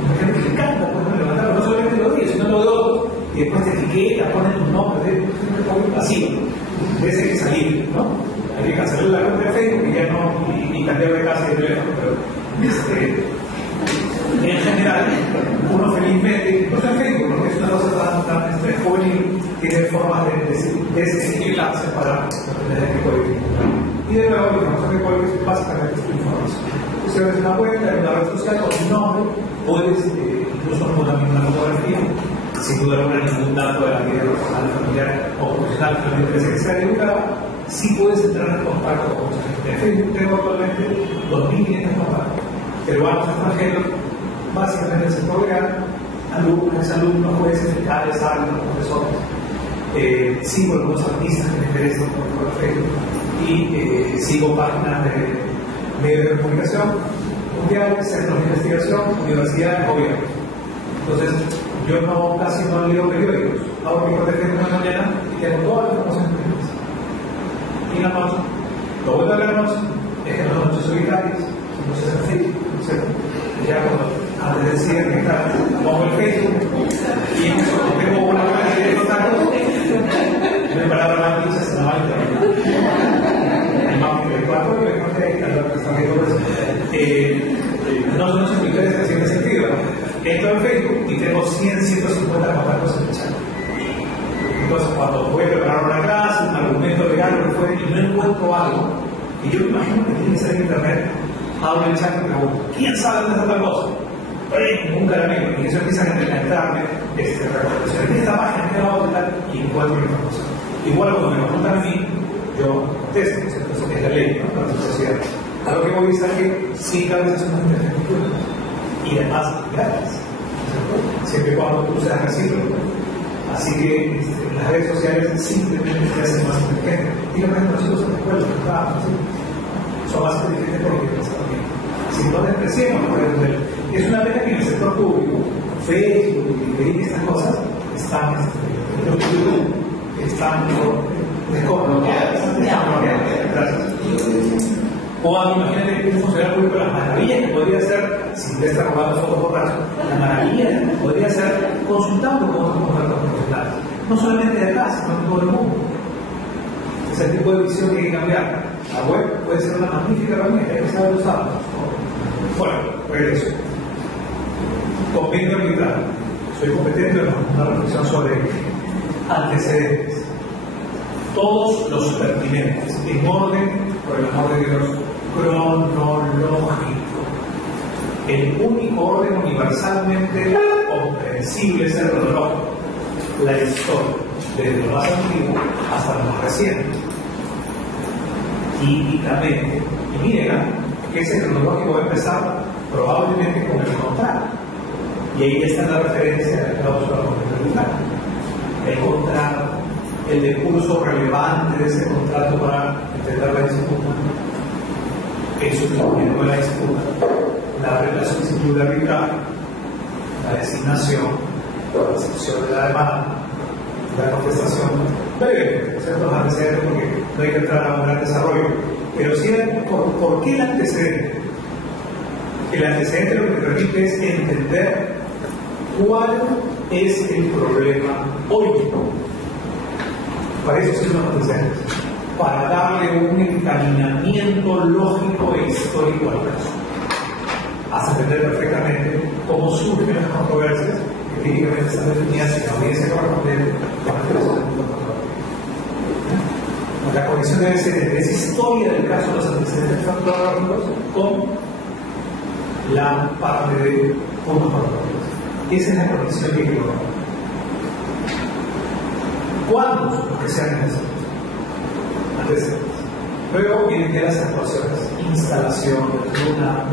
Hay gente que le encanta, pues no levantarlo, no solamente lo digo, sino lo de otro. Y después te etiqueta, ponen tu nombre, así. De ese que salir, ¿no? Hay que cancelar la cuenta de Facebook y ya no, y cambiar de casa y de teléfono, pero en general, uno felizmente, no en Facebook, porque es una cosa tan juvenil, tiene formas de designificarse para tener el tipo de vida. Y de nuevo, digamos que es básicamente tu información. Si abres una cuenta en una red social con un nombre, puedes incluso no también una fotografía, sin duda alguna ningún dato de la vida personal, familiar o profesional que no interese que sea educada, sí puedes entrar en contacto con mucha gente. En Facebook tengo actualmente 2.500 contactos, peruanos, extranjeros, básicamente el sector legal, alumnos, jueces, fiscales, árbitros, profesores. Sigo algunos artistas que me interesan por Facebook y sigo páginas de medios de comunicación mundiales, centros de investigación, universidades, gobierno. Entonces, yo casi no leo periódicos, hago mi contenido en la mañana y tengo toda la información que necesito. Y en la noche, lo bueno de la noche es que en las noches solitarias, entonces es así, ya cuando antes decía que pongo el Facebook y tengo una cantidad de contactos, me paraba las noticias en la mañana. El mapa de 4 y me conté ahí, tal vez está viendo eso. No se explica en ese sentido. Entro en Facebook y tengo 100, 150 contactos en el chat. Entonces, cuando voy a preparar una clase, un argumento legal, lo que fuera, y no encuentro algo, y yo me imagino que tiene que ser en internet, abro el chat y pregunto, ¿quién sabe dónde está tal cosa? Un caramelo, y eso empiezan a entrarme recomendaciones de esta página, de la otra, y encuentro información. Igual cuando me lo preguntan a mí, yo contesto, eso es la ley, ¿no? Para la sociedad. A lo que voy a decir es que sí, cada vez es una internet y además gratis, siempre y cuando tú seas recíproco. Así que las redes sociales simplemente te hacen más inteligente. Y lo que los chicos en la escuela, son más inteligentes por lo que pensaron bien. Si no despreciamos, por ejemplo, es una pena que en el sector público, Facebook y estas cosas están descolocadas. O imagínate que un funcionario público, las maravillas que podría hacer, si te está robando fotos borrachos, las maravillas que podría hacer consultando con otros contratos profesionales. No solamente de acá, sino en todo el mundo. Ese tipo de visión que hay que cambiar. La web puede ser una magnífica herramienta, hay que saber usarla. Bueno, regreso. Convenio arbitral. Soy competente en una reflexión sobre antecedentes. Todos los pertinentes, en orden, por el amor de Dios, cronológico. El único orden universalmente comprensible es el cronológico. La historia, desde lo más antiguo hasta lo más reciente. Típicamente, y miren, que ese cronológico va a empezar probablemente con el contrato. Y ahí está la referencia de la cláusula complementaria. El contrato, el discurso relevante de ese contrato para entender la disputa, el sufrimiento de la disputa, la solicitud de arbitraje, la designación, la recepción de la demanda, la contestación, breve, ciertos antecedentes porque no hay que entrar a un gran desarrollo. Pero sí, ¿por qué el antecedente? El antecedente lo que permite es entender cuál es el problema hoy. Para eso sirven los antecedentes, para darle un encaminamiento lógico e histórico al caso. Hasta entender perfectamente cómo surgen las controversias que típicamente están definidas en la audiencia correspondiente con la creación del mundo controlado. La conexión debe ser entre esa historia del caso de los antecedentes factológicos con la parte de puntos controlados. Esa es la conexión que hay que lograr. ¿Cuántos son los que sean necesarios? Antecedentes. Luego vienen ya las actuaciones, instalación, una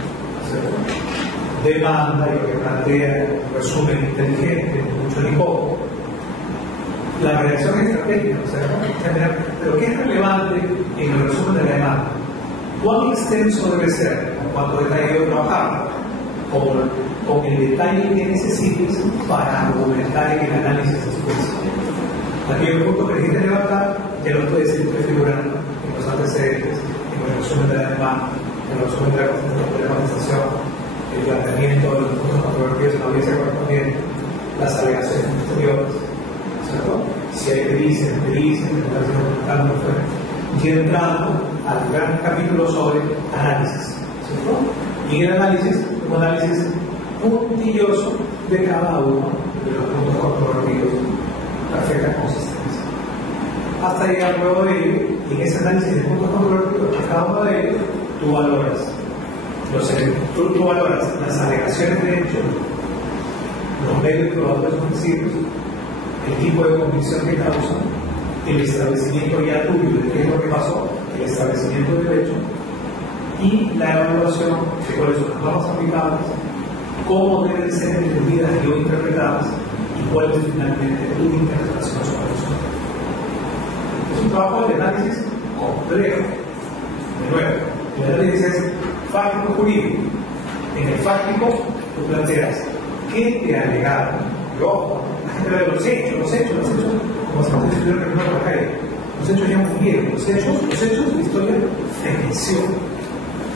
demanda y lo que plantea un resumen inteligente, mucho ni poco. La reacción estratégica, o sea, pero ¿qué es relevante en el resumen de la demanda? ¿Cuán extenso debe ser? ¿Con cuánto detalle debe trabajar? Con el detalle que necesites para argumentar en el análisis de su posición. Aquí hay un punto que necesitas levantar, ya lo puedes ir prefigurando en los antecedentes, en el resumen de la demanda, en el resumen de la contestación, el planteamiento de los puntos controvertidos en la audiencia correspondiente, las alegaciones posteriores, ¿cierto? Si hay pericias, y entrando al gran capítulo sobre análisis, ¿cierto? Y en el análisis, un análisis puntilloso de cada uno de los puntos controvertidos, perfecta consistencia. Hasta llegar luego de ello, y en ese análisis de puntos controvertidos de cada uno de ellos, tú valoras las alegaciones de hecho, los medios probadores ofrecidos, el tipo de convicción que causan, el establecimiento ya tuyo de qué es lo que pasó, el establecimiento del hecho, y la evaluación de cuáles son las normas aplicables, cómo deben ser entendidas y o interpretadas, y cuál es finalmente tu interpretación sobre eso. Es un trabajo de análisis complejo. De nuevo, el análisis es fáctico jurídico. En el fáctico, tú planteas qué te alegaron. Ojo, la gente ve los hechos, como se nos dice en la calle. Los hechos ya murieron, los hechos de historia feneció,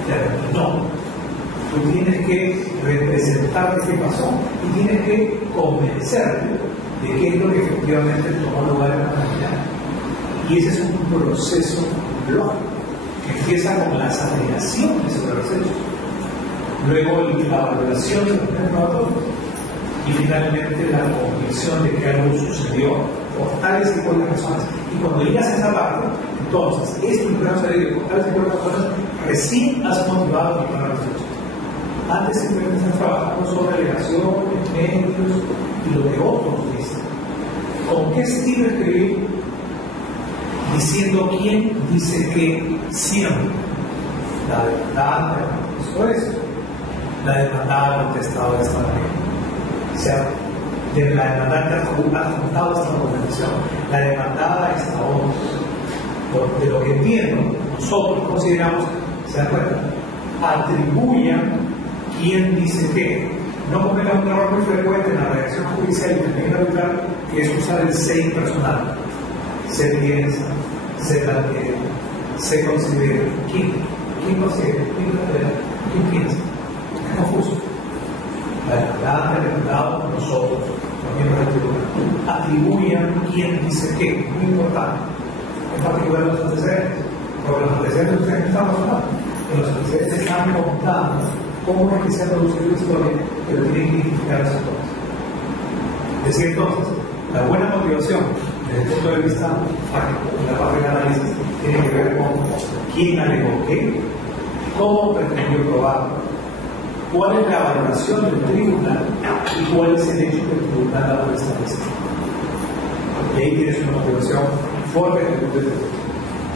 terminó. Tú tienes que representar qué pasó y tienes que convencerte de qué es lo que efectivamente tomó lugar en la realidad. Y ese es un proceso lógico que empieza con las alegaciones sobre los hechos, luego la valoración de los métodos y finalmente la convicción de que algo sucedió por tales y cuales razones. Y cuando llegas a esa parte, entonces, esto que ha sucedido por tales y cuales razones, recién has motivado a tomar los hechos. Antes simplemente estás trabajando sobre alegaciones, medios y lo que otros dicen. ¿Con qué estilo escribir? Diciendo quién dice que siempre. La demandante hizo eso. La demandada ha contestado de esta manera. O sea, la demandante ha adjuntado esta documentación. La demandada está otra. De lo que entiendo, nosotros consideramos ¿Se dan cuenta? Atribuyan quién dice qué. No cometan un error muy frecuente en la redacción judicial y también arbitral, que es usar el se impersonal. Se piensa, se plantea, se considera. ¿Quién considera? ¿Quién plantea? ¿Quién piensa? Es confuso. La verdad ha recomendado nosotros, los miembros del tribunal, atribuyan quién dice qué, muy importante, en particular los antecedentes, porque los antecedentes ustedes no están razonando, en los antecedentes están contando cómo es que se ha producido la historia, pero tienen que identificar las cosas. Decir entonces, la buena motivación desde el punto de vista práctico, en la parte de análisis, tiene que ver con quién alegó qué, cómo pretendió probarlo, cuál es la valoración del tribunal y cuál es el hecho que el tribunal ha dado establecido. Y ahí tienes una motivación fuerte desde el punto de vista.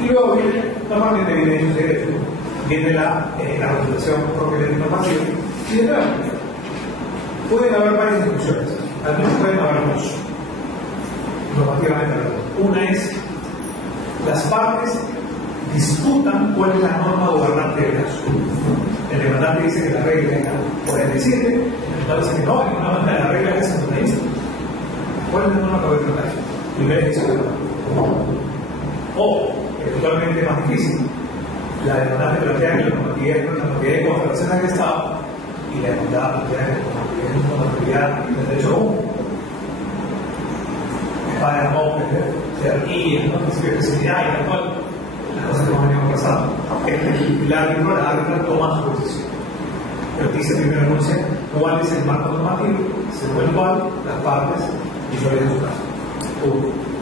Y luego viene, normalmente viene el derecho, viene la motivación propiamente normativa y de nuevo, pueden haber varias discusiones, al menos pueden haber dos, normativamente hablando. Una es, las partes disputan cuál es la norma gobernante del caso. El demandante dice que la regla es la 47, el demandante dice que no, en una banda la regla es 51. ¿Cuál es la norma que va a tratar? Primero dice que no. O, es totalmente más difícil, la demandante plantea que la normatividad es una normatividad de constatación del Estado y la demandada plantea que la normatividad es una normatividad del derecho común. Para el nombre, jerarquía, ¿no? Principio de especialidad y tal cual. Las cosas que hemos venido pasando. El árbitro toma su posición. Pero dice primero enuncia cuál es el marco normativo, según el cual las partes visualizan su caso.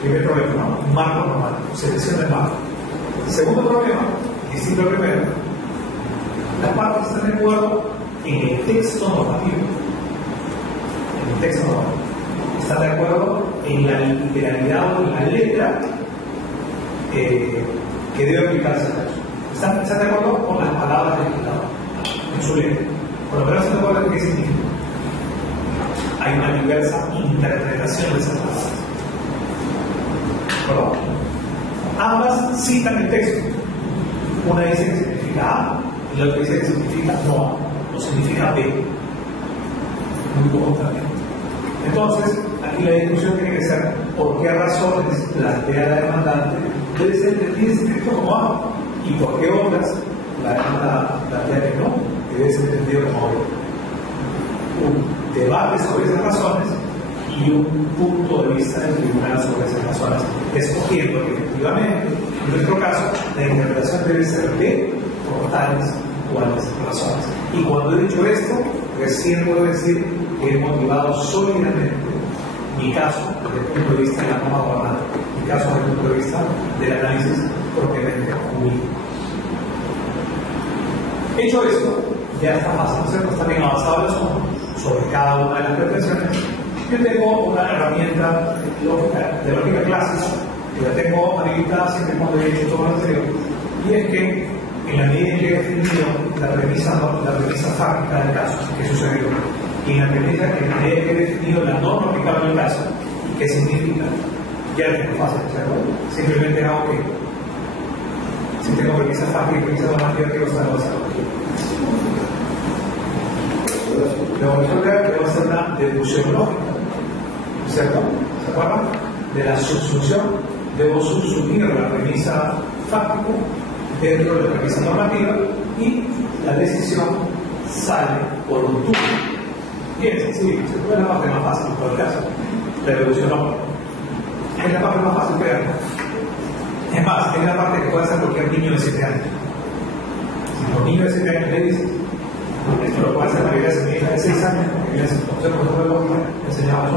Primer problema, ¿no? Marco normativo, selección del marco. Segundo problema, distinto al primero, las partes están de acuerdo en el texto normativo. En el texto normativo. Están de acuerdo en la literalidad o en la letra que debe aplicarse al caso. ¿Están de acuerdo con las palabras del legislador en su letra? Por lo menos están de acuerdo en qué significa. Hay una diversa interpretación de esas palabras. ¿Perdón? Ambas citan el texto. Una dice que significa A y la otra dice que significa no A, o significa B. Muy contrariamente. Entonces, aquí la discusión tiene que ser por qué razones plantea la demandante debe ser entendido ese texto como A y por qué otras la demanda plantea que no, que debe ser entendido como B. Un debate sobre esas razones y un punto de vista del tribunal sobre esas razones, escogiendo que efectivamente, en nuestro caso, la interpretación debe ser B por tales cuales razones. Y cuando he dicho esto, recién puedo decir que he motivado sólidamente mi caso desde el punto de vista de la norma gobernante, mi caso desde el punto de vista del análisis propiamente jurídico. Hecho esto, ya está más, ¿no? Está bien avanzado el asunto sobre cada una de las pretensiones. Yo tengo una herramienta de lógica clásica, que la tengo habilitada siempre y cuando he hecho todo lo anterior, y es que en la medida en que he definido la premisa fáctica del caso, que sucedió, y en la medida en que he definido la norma aplicable al caso, y qué significa, ya lo tengo fácil, ¿cierto? Simplemente hago que, si tengo premisa fáctica y premisa normativa, quiero saber lo que luego debo hacer una deducción lógica, ¿cierto? ¿Se acuerdan? De la subsunción, debo subsumir la premisa fáctica dentro de la premisa normativa y la decisión sale por un tubo. Bien, sí, se puede la parte más fácil, por el caso, la deducción lógica. Es la parte más fácil que hay. Es más, es la parte que puede hacer cualquier niño de 7 años. Si los niños de 7 años le dicen, esto lo puede hacer la vida de mi hija de 6 años, porque el concepto de lógica enseñamos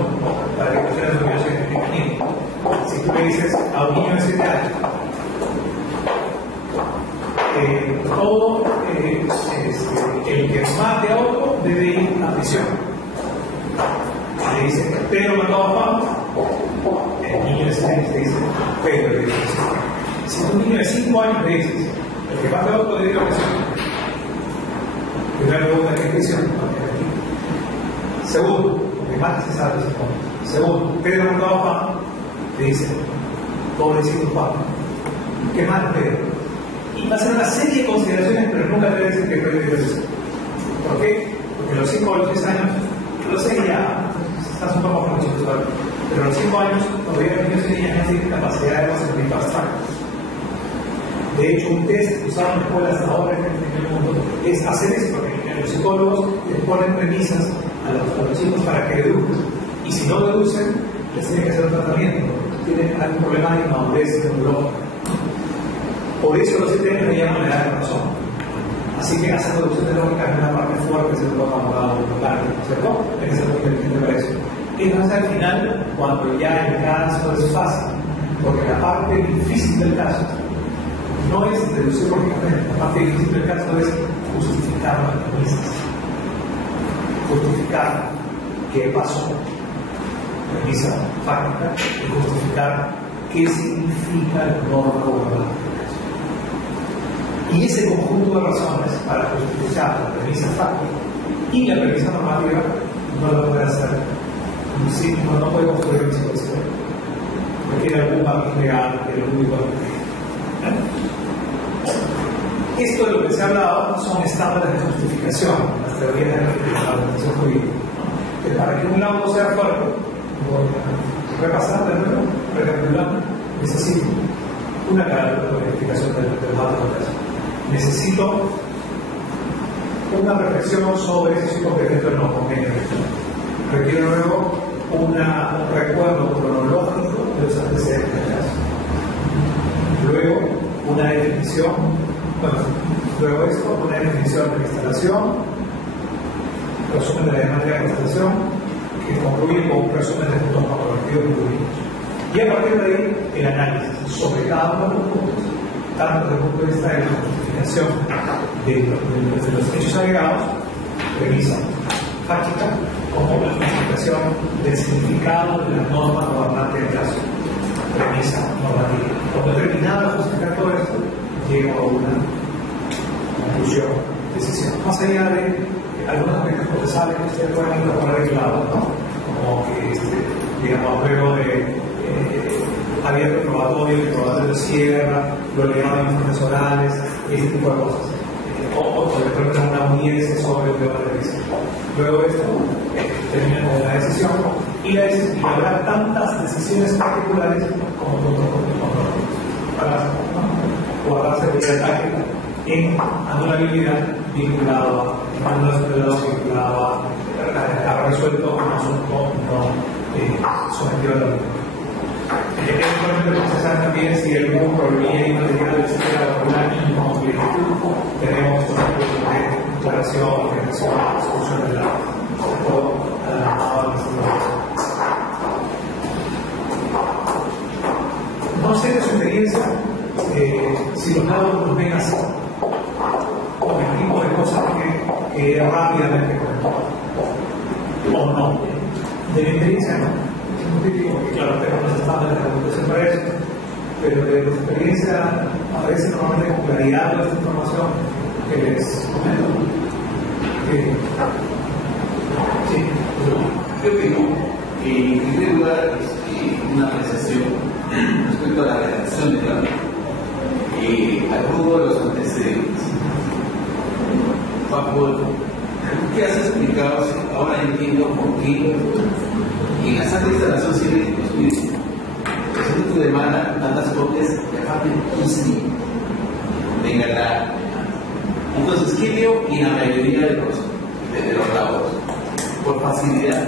para que funcione su vida científica. Si tú le dices a un niño de 7 años, todo el que mate a otro debe ir a prisión. Le dice, Pedro mató a Juan, el niño de 7 años le dice, Pedro le dice. Si un niño de 5 años le dices, el que mate a otro debe ir a prisión. Primera pregunta, ¿qué prisión? Segundo, porque mate se sabe. Segundo, Pedro mató a Juan, le dice, pobrecito Juan, ¿qué más Pedro? y va a hacer una serie de consideraciones, pero nunca te voy a decir que puede decir. ¿Por qué? Porque a los 5 o los 6 años, lo sé ya, estás un poco con chicos, pero a los 5 años, cuando ya niños y niñas no tienen capacidad de conocimiento abstracto. De hecho, un test usado en escuelas ahora en el mundo es hacer eso, porque los psicólogos les ponen premisas a los chicos para que deduzcan. Y si no deducen, les tienen que hacer un tratamiento. Tienen algún problema de inmadurez neurológica. Por eso los 7 años le llaman la edad de razón. Así que hacer deducciones lógicas es una parte fuerte, se lo abogado importante, ¿cierto? Hay que ser muy inteligente para eso. Entonces, al final, cuando ya el caso es fácil, porque la parte difícil del caso no es deducir lógicamente, la parte difícil del caso es justificar las premisas. Justificar qué pasó, premisa fáctica, y justificar qué significa el norma gubernamental. Y ese conjunto de razones para justificar la premisa fáctica y la premisa normativa no lo puede hacer. Sí, no puede construir una situación. Requiere algún papel legal, que el único. Esto de lo que se ha hablado son estándares de justificación, las teorías de la argumentación jurídica. Que para que un laudo sea fuerte, voy a repasar de nuevo, recapitulando, necesito una clarificación del dato de caso. Necesito una reflexión sobre si soy competente o no convenio. Requiero luego un recuerdo cronológico de los antecedentes del caso. Luego, una definición, luego esto, una definición de la instalación, resumen de la demanda de la instalación, que concluye con un resumen de puntos correctivos incluidos. Y a partir de ahí, el análisis sobre cada uno de los puntos, tanto desde el punto de vista de la justificación de los hechos agregados, premisa fáctica, como la justificación del significado de la norma gobernante del caso, premisa normativa. Cuando he terminado de justificar todo esto, llego a una conclusión, decisión. Más allá de algunos aspectos procesales que ustedes pueden incorporar en lado, ¿no? Como que, digamos, luego de abierto probatorio, el probatorio cierra, lo legado a informes orales, ese tipo de cosas. O por ejemplo, una audiencia sobre el tema de revisión. Luego esto termina con la decisión y habrá tantas decisiones particulares como puntos para guardar seguridad táctica en anulabilidad vinculado a haber resuelto un asunto no sometido a la ley. Es importante procesar también si algún problema inmaterial se queda con una incompletitud. Tenemos una declaración, organización, solución de la todo adelantado. No sé de su experiencia si los lados nos ven así, con el tipo de cosas que rápidamente o no. De mi experiencia no. Claro, tenemos los estándares de computación para eso, pero de nuestra experiencia aparece normalmente con claridad toda esta información que les comento. Sí, creo que no. En primer lugar, una apreciación respecto a la redacción de la ley, al rubro de los antecedentes. Bajo ¿qué has explicado? Ahora entiendo por qué en las actas de instalación civil nos piden presenta tu demanda, tantas copias y aparte un sí. Venga la. Entonces, ¿qué veo en la mayoría de los laudos? Por facilidad,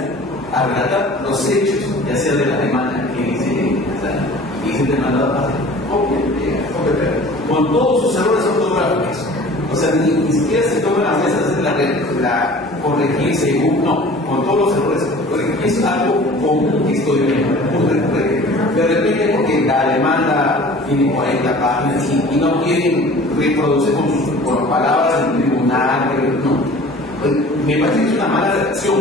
a relatar los hechos, ya sea de la demanda que dice el demandado, hace copia, con todos sus errores ortográficos. O sea, ni siquiera se toman las veces de la corregir según, no, con todos los errores. Es algo común que estoy viendo. De repente, porque la demanda tiene 40 páginas y no quieren reproducir con palabras en el tribunal, no. Me parece que es una mala redacción,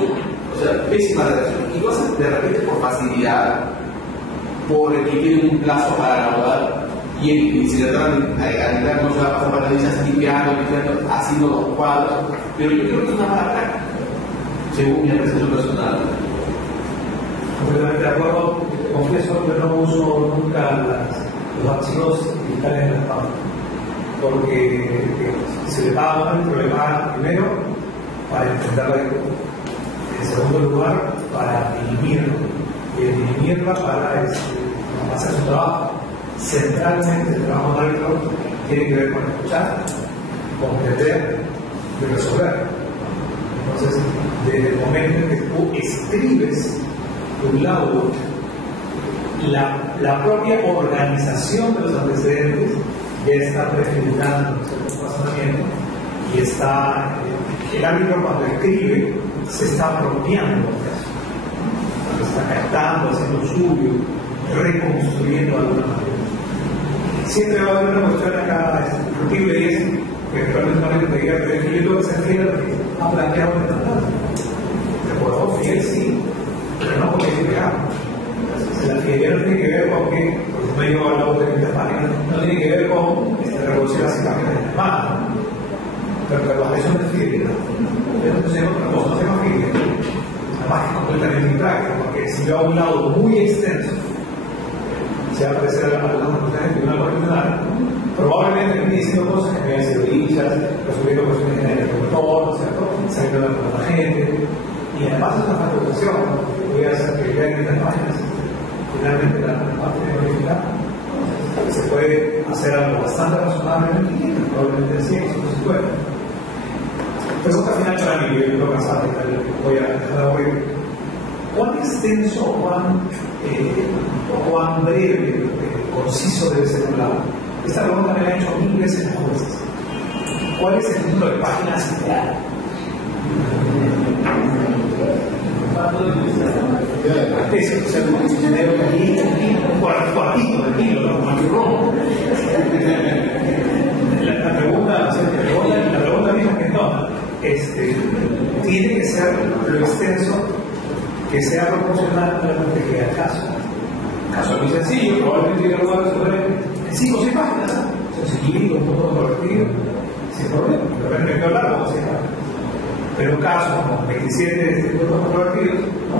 o sea, pésima redacción. Y lo hacen de repente por facilidad, porque tienen un plazo para laudar. Y si le tratan de agregar, no se va a pasar para limpiando, haciendo los cuadros, pero yo creo que es una mala práctica, según mi apreciación personal. Completamente de acuerdo. Confieso que no uso nunca los archivos digitales de las páginas. porque se le paga un le paga primero para enfrentar la deuda. En segundo lugar, para dirimirla. Y dirimirla para hacer su trabajo. Centralmente, el trabajo del árbitro tiene que ver con escuchar, comprender y resolver. Entonces, desde el momento en que tú escribes un laudo, la propia organización de los antecedentes ya está prefigurando cierto razonamiento y está, el árbitro cuando escribe se está apropiando de eso, está captando, haciendo suyo, reconstruyendo de alguna manera. Siempre va a haber una cuestión acá discutible y es que realmente no te diga, pero yo creo que se refiere a lo que ha planteado en el tratado. ¿De acuerdo? Fiel sí, pero no porque es legal. La fidelidad no tiene que ver con que, por ejemplo, yo hablo de 30 páginas, no tiene que ver con reducir las páginas de la mano. Pero la lesión de fidelidad. Entonces, otra cosa, no se llama fidelidad. Además, es completamente impráctico, porque si yo hago un laudo muy extenso, se va a parecer a las conclusiones del Tribunal Constitucional, probablemente me diciendo cosas que me hayan sido dichas, resolviendo cuestiones generales del autor, ¿no es cierto? Saliendo de la gente. Y además es una falta de educación, voy a hacer que vean estas páginas. Finalmente la parte de verificar se puede hacer algo bastante razonable en el 500, probablemente en 100, no se puede. Pregunta final para mí, yo creo que voy a dejar de aburrir. ¿Cuán extenso o cuán breve, conciso debe ser un laudo? Esta pregunta me la han hecho 1000 veces los jueces. ¿Cuál es el número de páginas ideal? Eso, o sea, un diccionario caliente, un cuartito de kilo, como el rojo. La pregunta misma que no, tiene que ser lo extenso que sea proporcional a la complejidad del caso. Caso muy sencillo, probablemente llegue a lugar en 5 o 6 páginas, sencillito, un poco convertido, sin problema, pero en el medio largo, o sea, pero un caso como 27 puntos controvertidos, ¿no?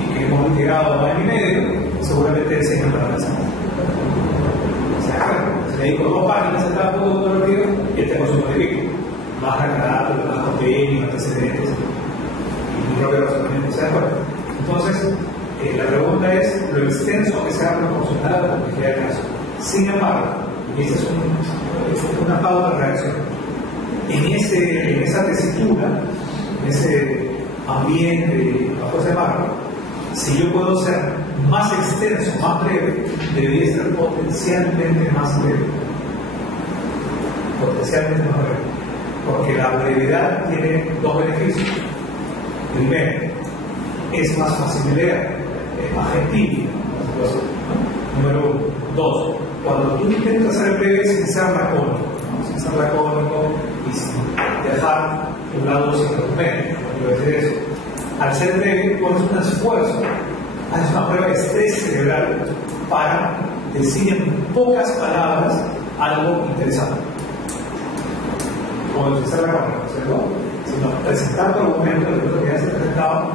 Y que hemos llegado a año y medio, seguramente el señor para la semana. O sea, se le dijo 2 páginas en cada punto controvertido y el tema se modifica. Más reclamato, más convenio, antecedentes y propio razonamiento. ¿Se da cuenta? Entonces, la pregunta es lo extenso que sea proporcional a la complejidad del caso. Sin embargo, y esa es una pauta de reacción, en esa tesitura, en ese ambiente bajo ese marco, si yo puedo ser más extenso, más breve, debería ser potencialmente más breve. Potencialmente más breve. Porque la brevedad tiene 2 beneficios. Primero, es más fácil de leer, es más gentil. Número 1. 2. Cuando tú intentas ser breve sin ser lacónico, ¿no? Sin ser lacónico y sin dejar un lado sin argumento, no quiero decir eso. Al ser breve, pones un esfuerzo, haces una prueba de estrés cerebral para decir en pocas palabras algo interesante. Como utilizar la cámara, ¿cierto? Sino presentar tu argumento, lo que ya se presentaba,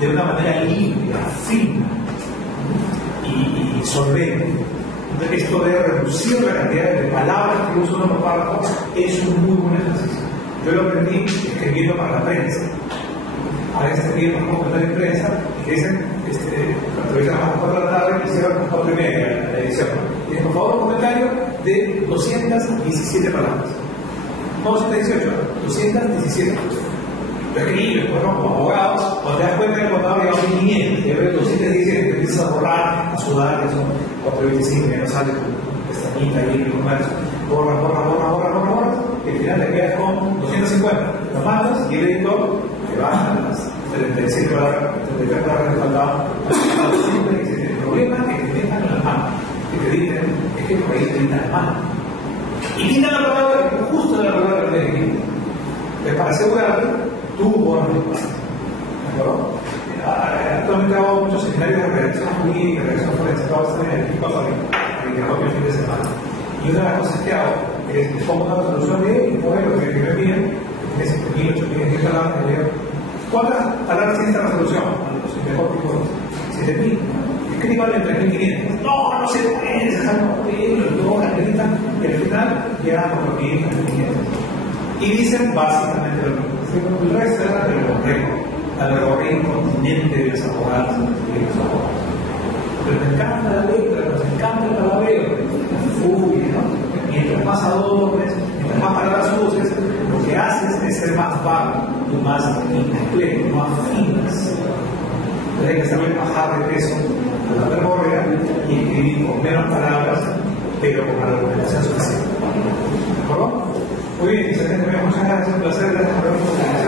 de una manera limpia, fina y solvente. Entonces, esto de reducir la cantidad de palabras que uso en un párrafo es un muy buen ejercicio. Yo lo aprendí escribiendo para la prensa. A veces escribí un comentario de prensa y que dicen, cuando dicen a las 4 de la tarde, hicieron a las 4 y media la edición. Y dicen, por favor, un comentario de 217 palabras. No 218, 217. Lo escribí, después, ¿no? Como abogados, cuando te das cuenta que el contador llegó a 1500, y de 217 te empiezas a borrar, a sudar, que son 425, que no sale tu pestañita ahí en el comercio. Borra, y al final te quedas con 250. Lo mandas y el editor te baja las 37 palabras, 33 palabras que faltaban. El problema es que te dejan en las manos. Que te dicen, es que por ahí te quitan las manos. Y quitan la palabra, justo la palabra que te quitan. Entonces, para asegurarte, tú borras el espacio. ¿De acuerdo? Actualmente hago muchos seminarios de redacción jurídica, redacción forense, todo esto en el equipo de fin de semana. Y una de las cosas que hago es que pongo una resolución de y por lo que me piden, que es 1000, 8000 palabras, que leo. ¿Cuántas palabras tiene esta resolución? Los mejor tipo 7000. Escriban entre 1500. No se puede, dejar papel, lo gritan, y al final ya por lo que dicen y dicen básicamente lo mismo. El resto era del borrego incontinente de los abogados y de los abogados. Pero me encanta la letra, nos encanta el palabrejo, furia, ¿no? Mientras más adornes, mientras más palabras uses, lo que haces es ser más vago y más incompleto, más finas. Entonces hay que saber bajar de peso a la verborrea y escribir con menos palabras, pero con la argumentación suficiente. ¿De acuerdo? Muy bien, excelente, muchas gracias, un placer, gracias por la